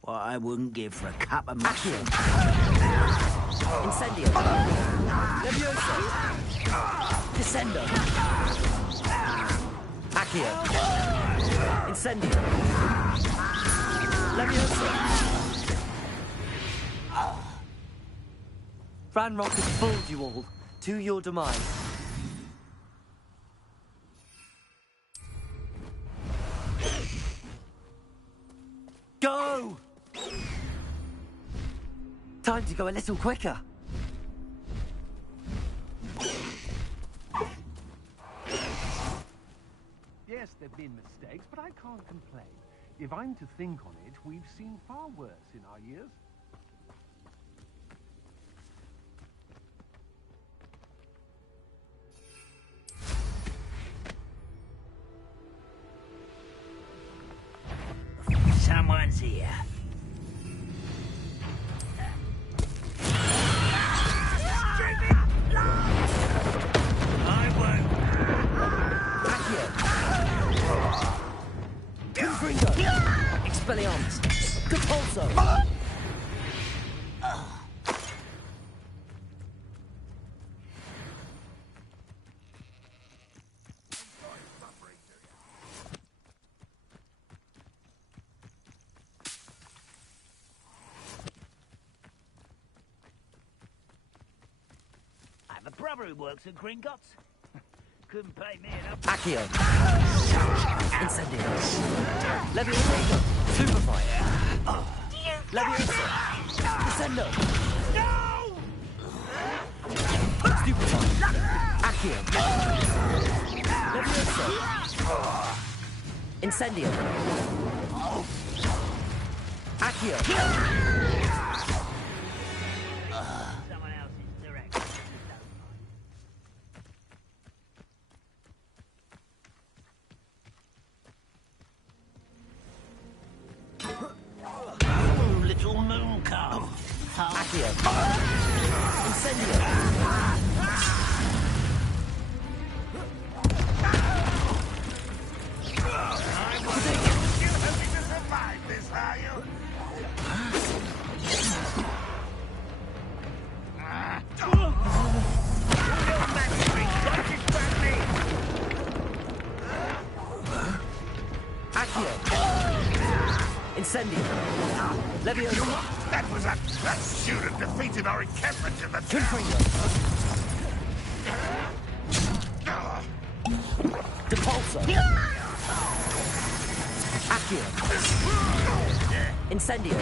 What I wouldn't give for a cup of Accio! Incendio! Levioso! Descendo! Accio! Incendio! Levioso! Ranrock has fooled you all, to your demise. Go! Time to go a little quicker. Yes, there've been mistakes, but I can't complain. If I'm to think on it, we've seen far worse in our years. Someone's here. I won't. Confringo! Expelliarmus! Compulso! I have a brother who works at Gringotts. Couldn't pay me enough. Accio! Incendio! Levioso! Superfire! Levioso! Descendo! No! Stupefy! Accio! Levioso! Incendio! Accio! Someone else is direct. Oh, little moon calf. Accio! Incendio! You're hoping to survive this, are you? Accio! Incendio! Levioso! That was that student defeated our encampment in the Confringo! Depulso! Accio! Incendio!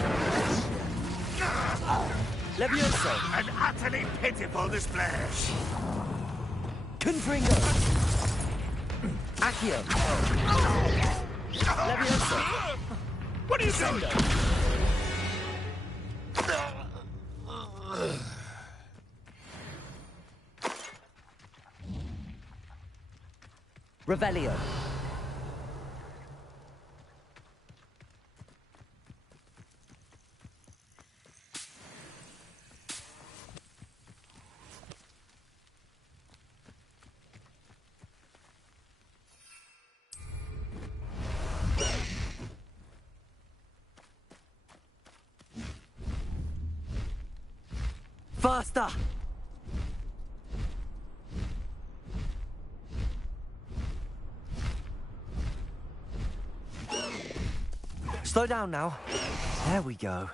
Levioso! An utterly pitiful display. Confringo! Accio! Levioso! What are you doing? Revelio! Faster! Slow down now. There we go.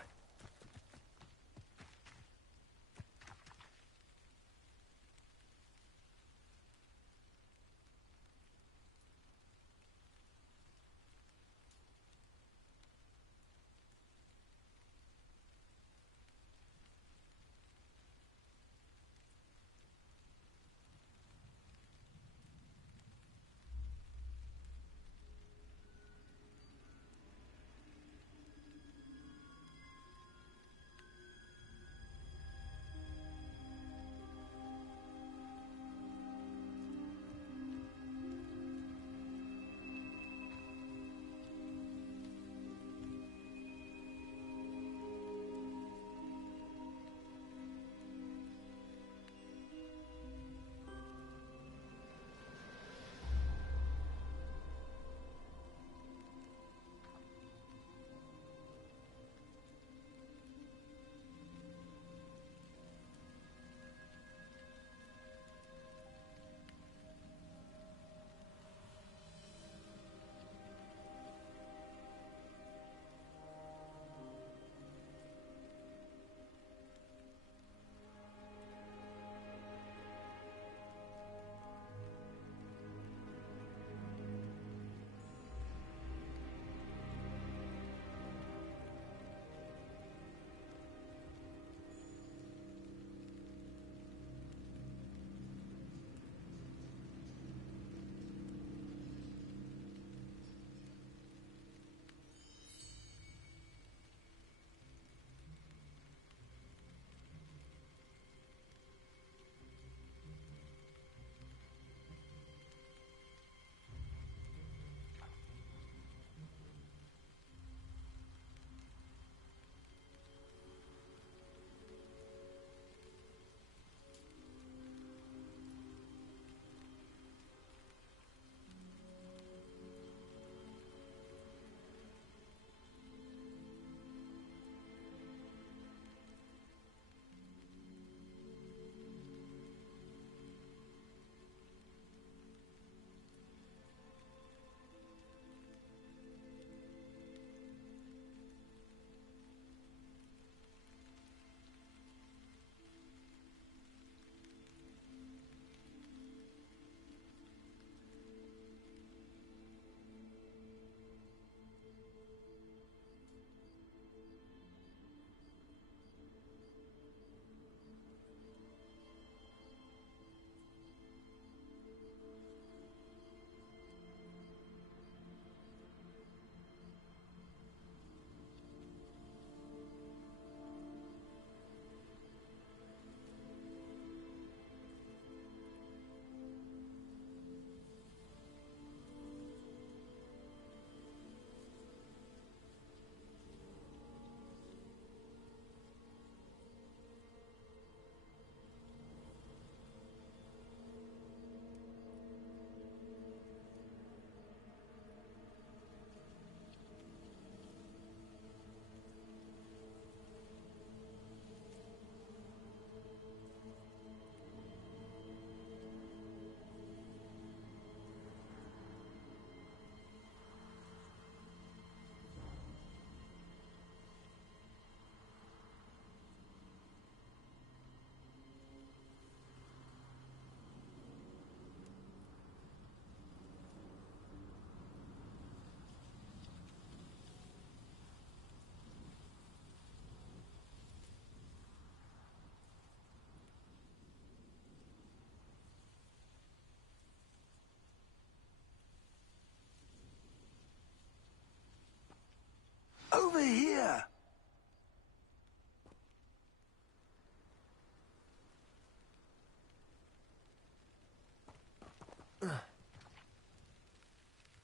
Over here!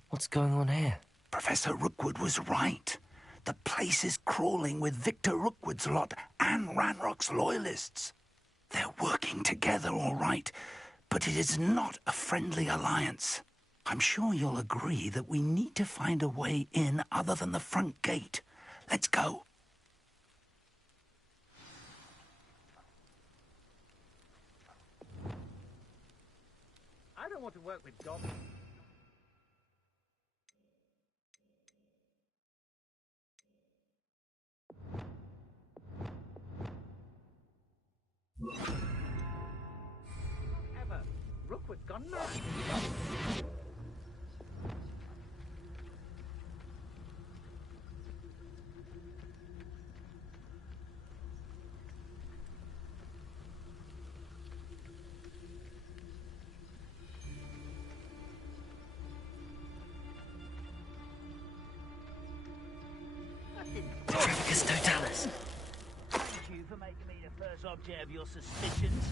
What's going on here? Professor Rookwood was right. The place is crawling with Victor Rookwood's lot and Ranrock's loyalists. They're working together, all right, but it is not a friendly alliance. I'm sure you'll agree that we need to find a way in other than the front gate. Let's go. want to work with goblins. Ever. Rookwood's gone mad. Trafficus Totalis. Thank you for making me the first object of your suspicions.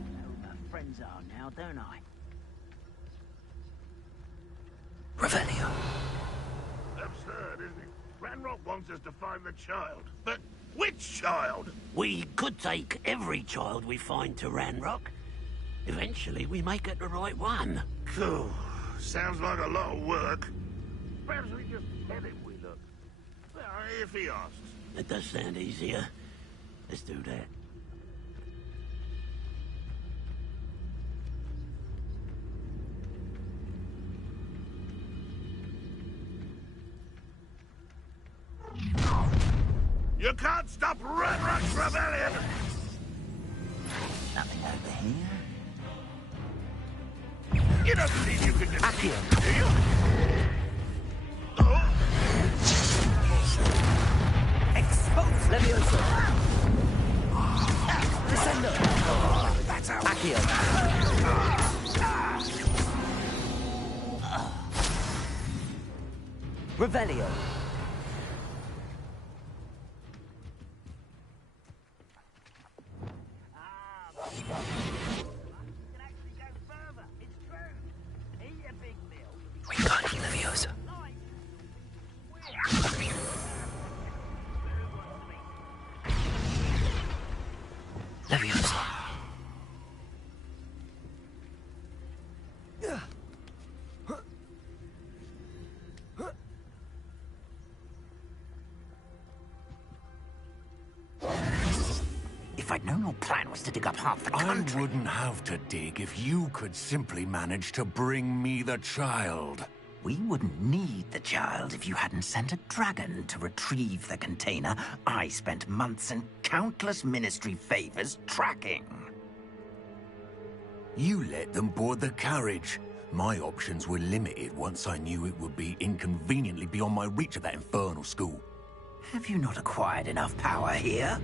I know who my friends are now, don't I? Revelio. Absurd, isn't it? Ranrock wants us to find the child. But which child? We could take every child we find to Ranrock. Eventually, we may get the right one. Cool. Sounds like a lot of work. Perhaps we just tell him we look. Well, if he asks. It does sound easier. Let's do that. You can't stop Ranrock's rebellion! Nothing over here. You don't believe you can defeat him, do you? Expose Leviosa. Descendo. That's how. Accio. Revelio. Wingardium Leviosa. Leviosa. If I'd known your plan was to dig up half the country... I wouldn't have to dig if you could simply manage to bring me the child. We wouldn't need the child if you hadn't sent a dragon to retrieve the container I spent months and countless ministry favors tracking. You let them board the carriage. My options were limited once I knew it would be inconveniently beyond my reach at that infernal school. Have you not acquired enough power here?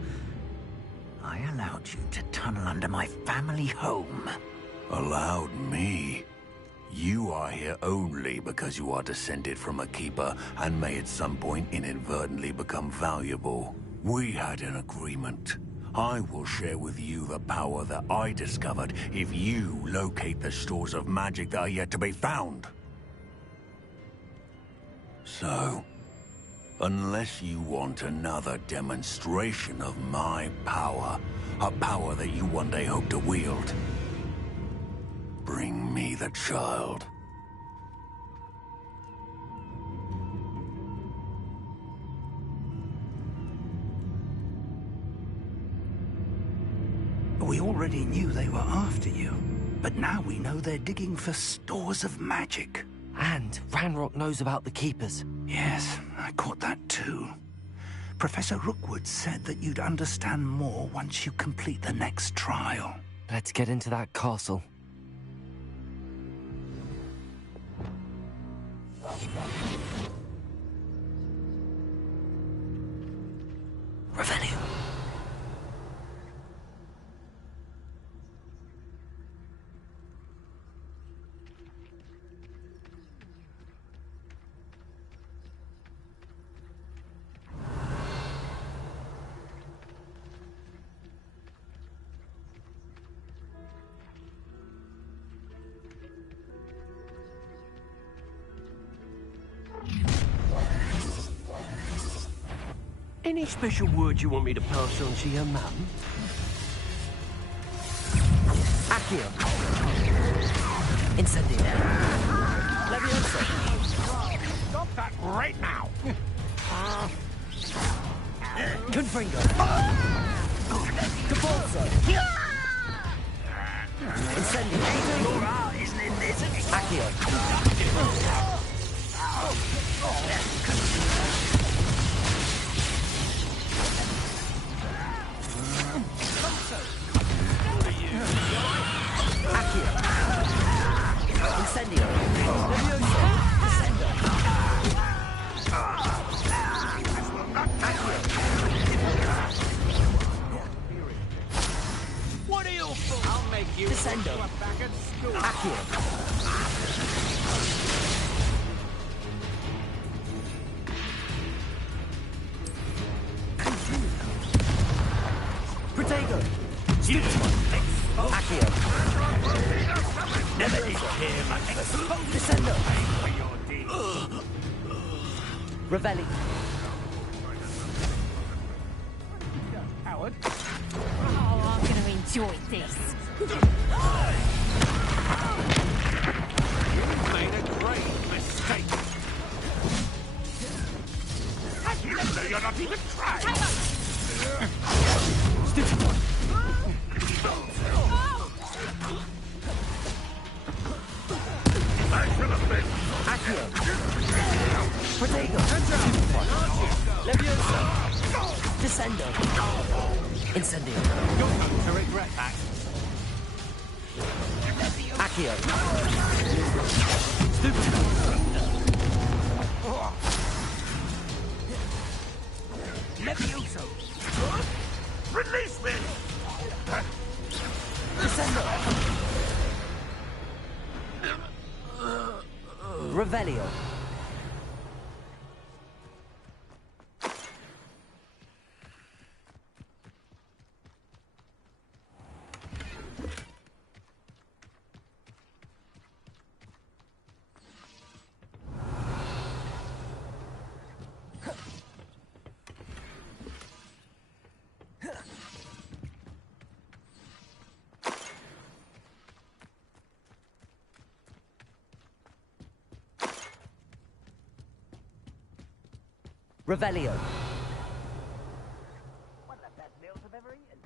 I allowed you to tunnel under my family home. Allowed me? You are here only because you are descended from a keeper and may at some point inadvertently become valuable. We had an agreement. I will share with you the power that I discovered if you locate the stores of magic that are yet to be found. So, unless you want another demonstration of my power, a power that you one day hope to wield, bring me the child. We already knew they were after you, but now we know they're digging for stores of magic. And Ranrock knows about the Keepers. Yes, I caught that too. Professor Rookwood said that you'd understand more once you complete the next trial. Let's get into that castle. Revelio. Any special words you want me to pass on to your mum? Accio. Incendio. Leviosa. Stop that right now! Confringo. Cabalzo. Incendio. Your art isn't Incendio. What are you for? I'll make you Descendo. back at school. Accio. Protego. Accio. Never did care much for Descendo. your deed. Revelli. Howard. Oh, I'm going to enjoy this. You made a grave mistake. You know you're not even trying. Stupid one. I should have been. Accio. Protego. Levioso. Descendo. Incendio. You're going to regret that. Accio. Stupid. Levioso. Release me. Descendo. Revelio. Revelio. One of the best meals I've ever eaten.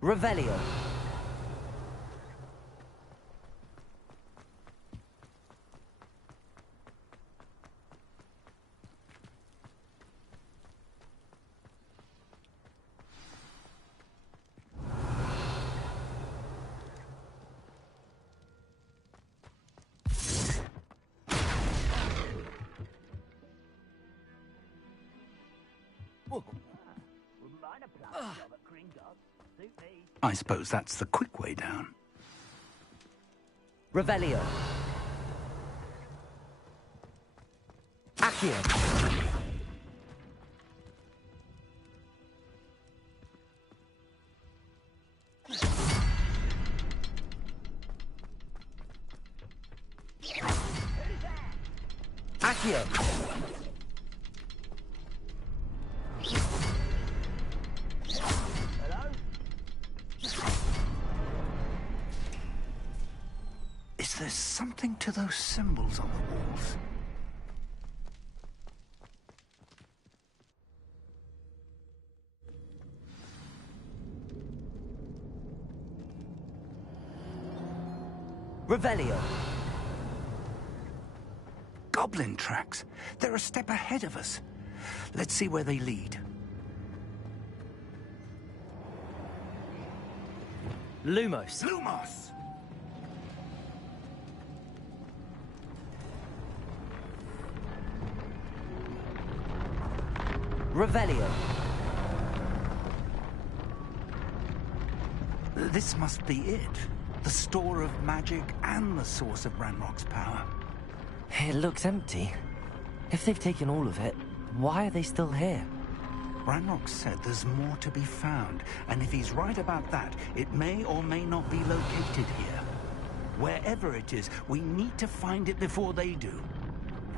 Revelio. I suppose that's the quick way down. Revelio. Accio. Accio. Is there something to those symbols on the walls? Revelio. Goblin tracks. They're a step ahead of us. Let's see where they lead. Lumos. Lumos! Revelio. This must be it. The store of magic and the source of Ranrock's power. It looks empty. If they've taken all of it, why are they still here? Ranrock said there's more to be found, and if he's right about that, it may or may not be located here. Wherever it is, we need to find it before they do.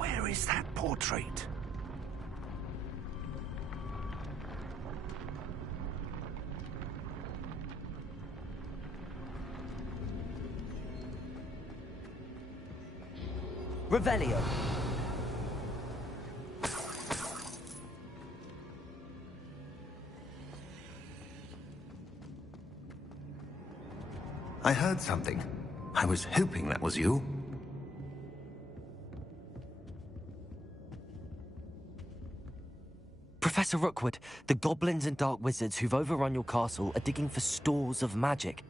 Where is that portrait? Revelio. I heard something. I was hoping that was you. Professor Rookwood, the goblins and dark wizards who've overrun your castle are digging for stores of magic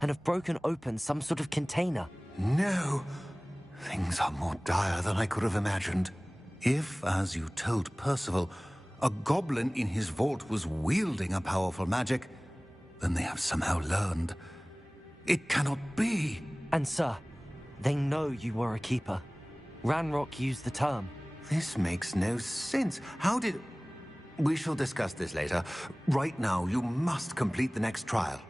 and have broken open some sort of container. No! Things are more dire than I could have imagined. If, as you told Percival, a goblin in his vault was wielding a powerful magic, then they have somehow learned. It cannot be! And sir, they know you were a keeper. Ranrock used the term. This makes no sense. How did... We shall discuss this later. Right now, you must complete the next trial.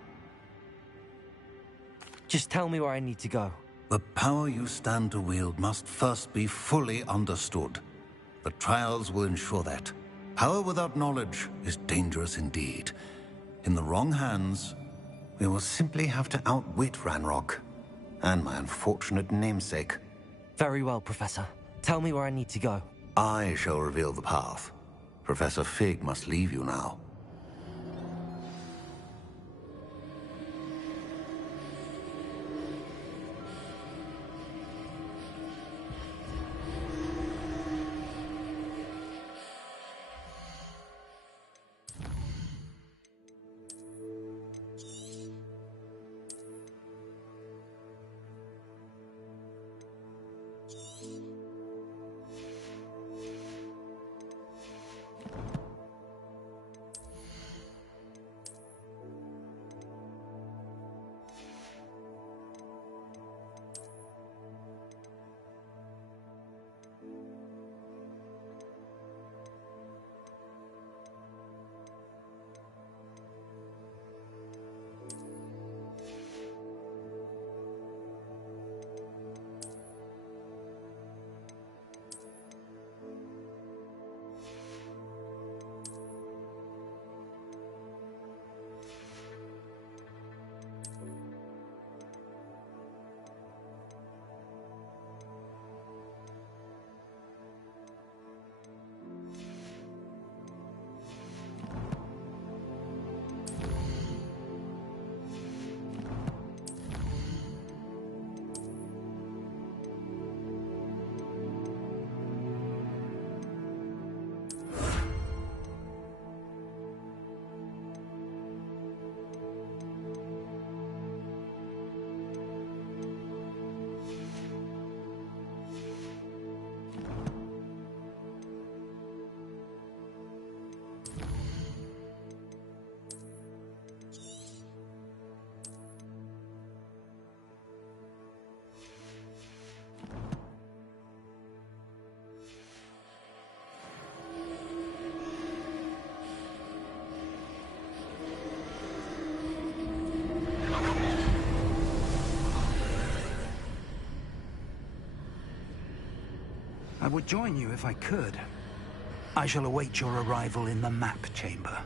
Just tell me where I need to go. The power you stand to wield must first be fully understood. The trials will ensure that. Power without knowledge is dangerous indeed. In the wrong hands, we will simply have to outwit Ranrock and my unfortunate namesake. Very well, Professor. Tell me where I need to go. I shall reveal the path. Professor Fig must leave you now. I would join you if I could. I shall await your arrival in the map chamber.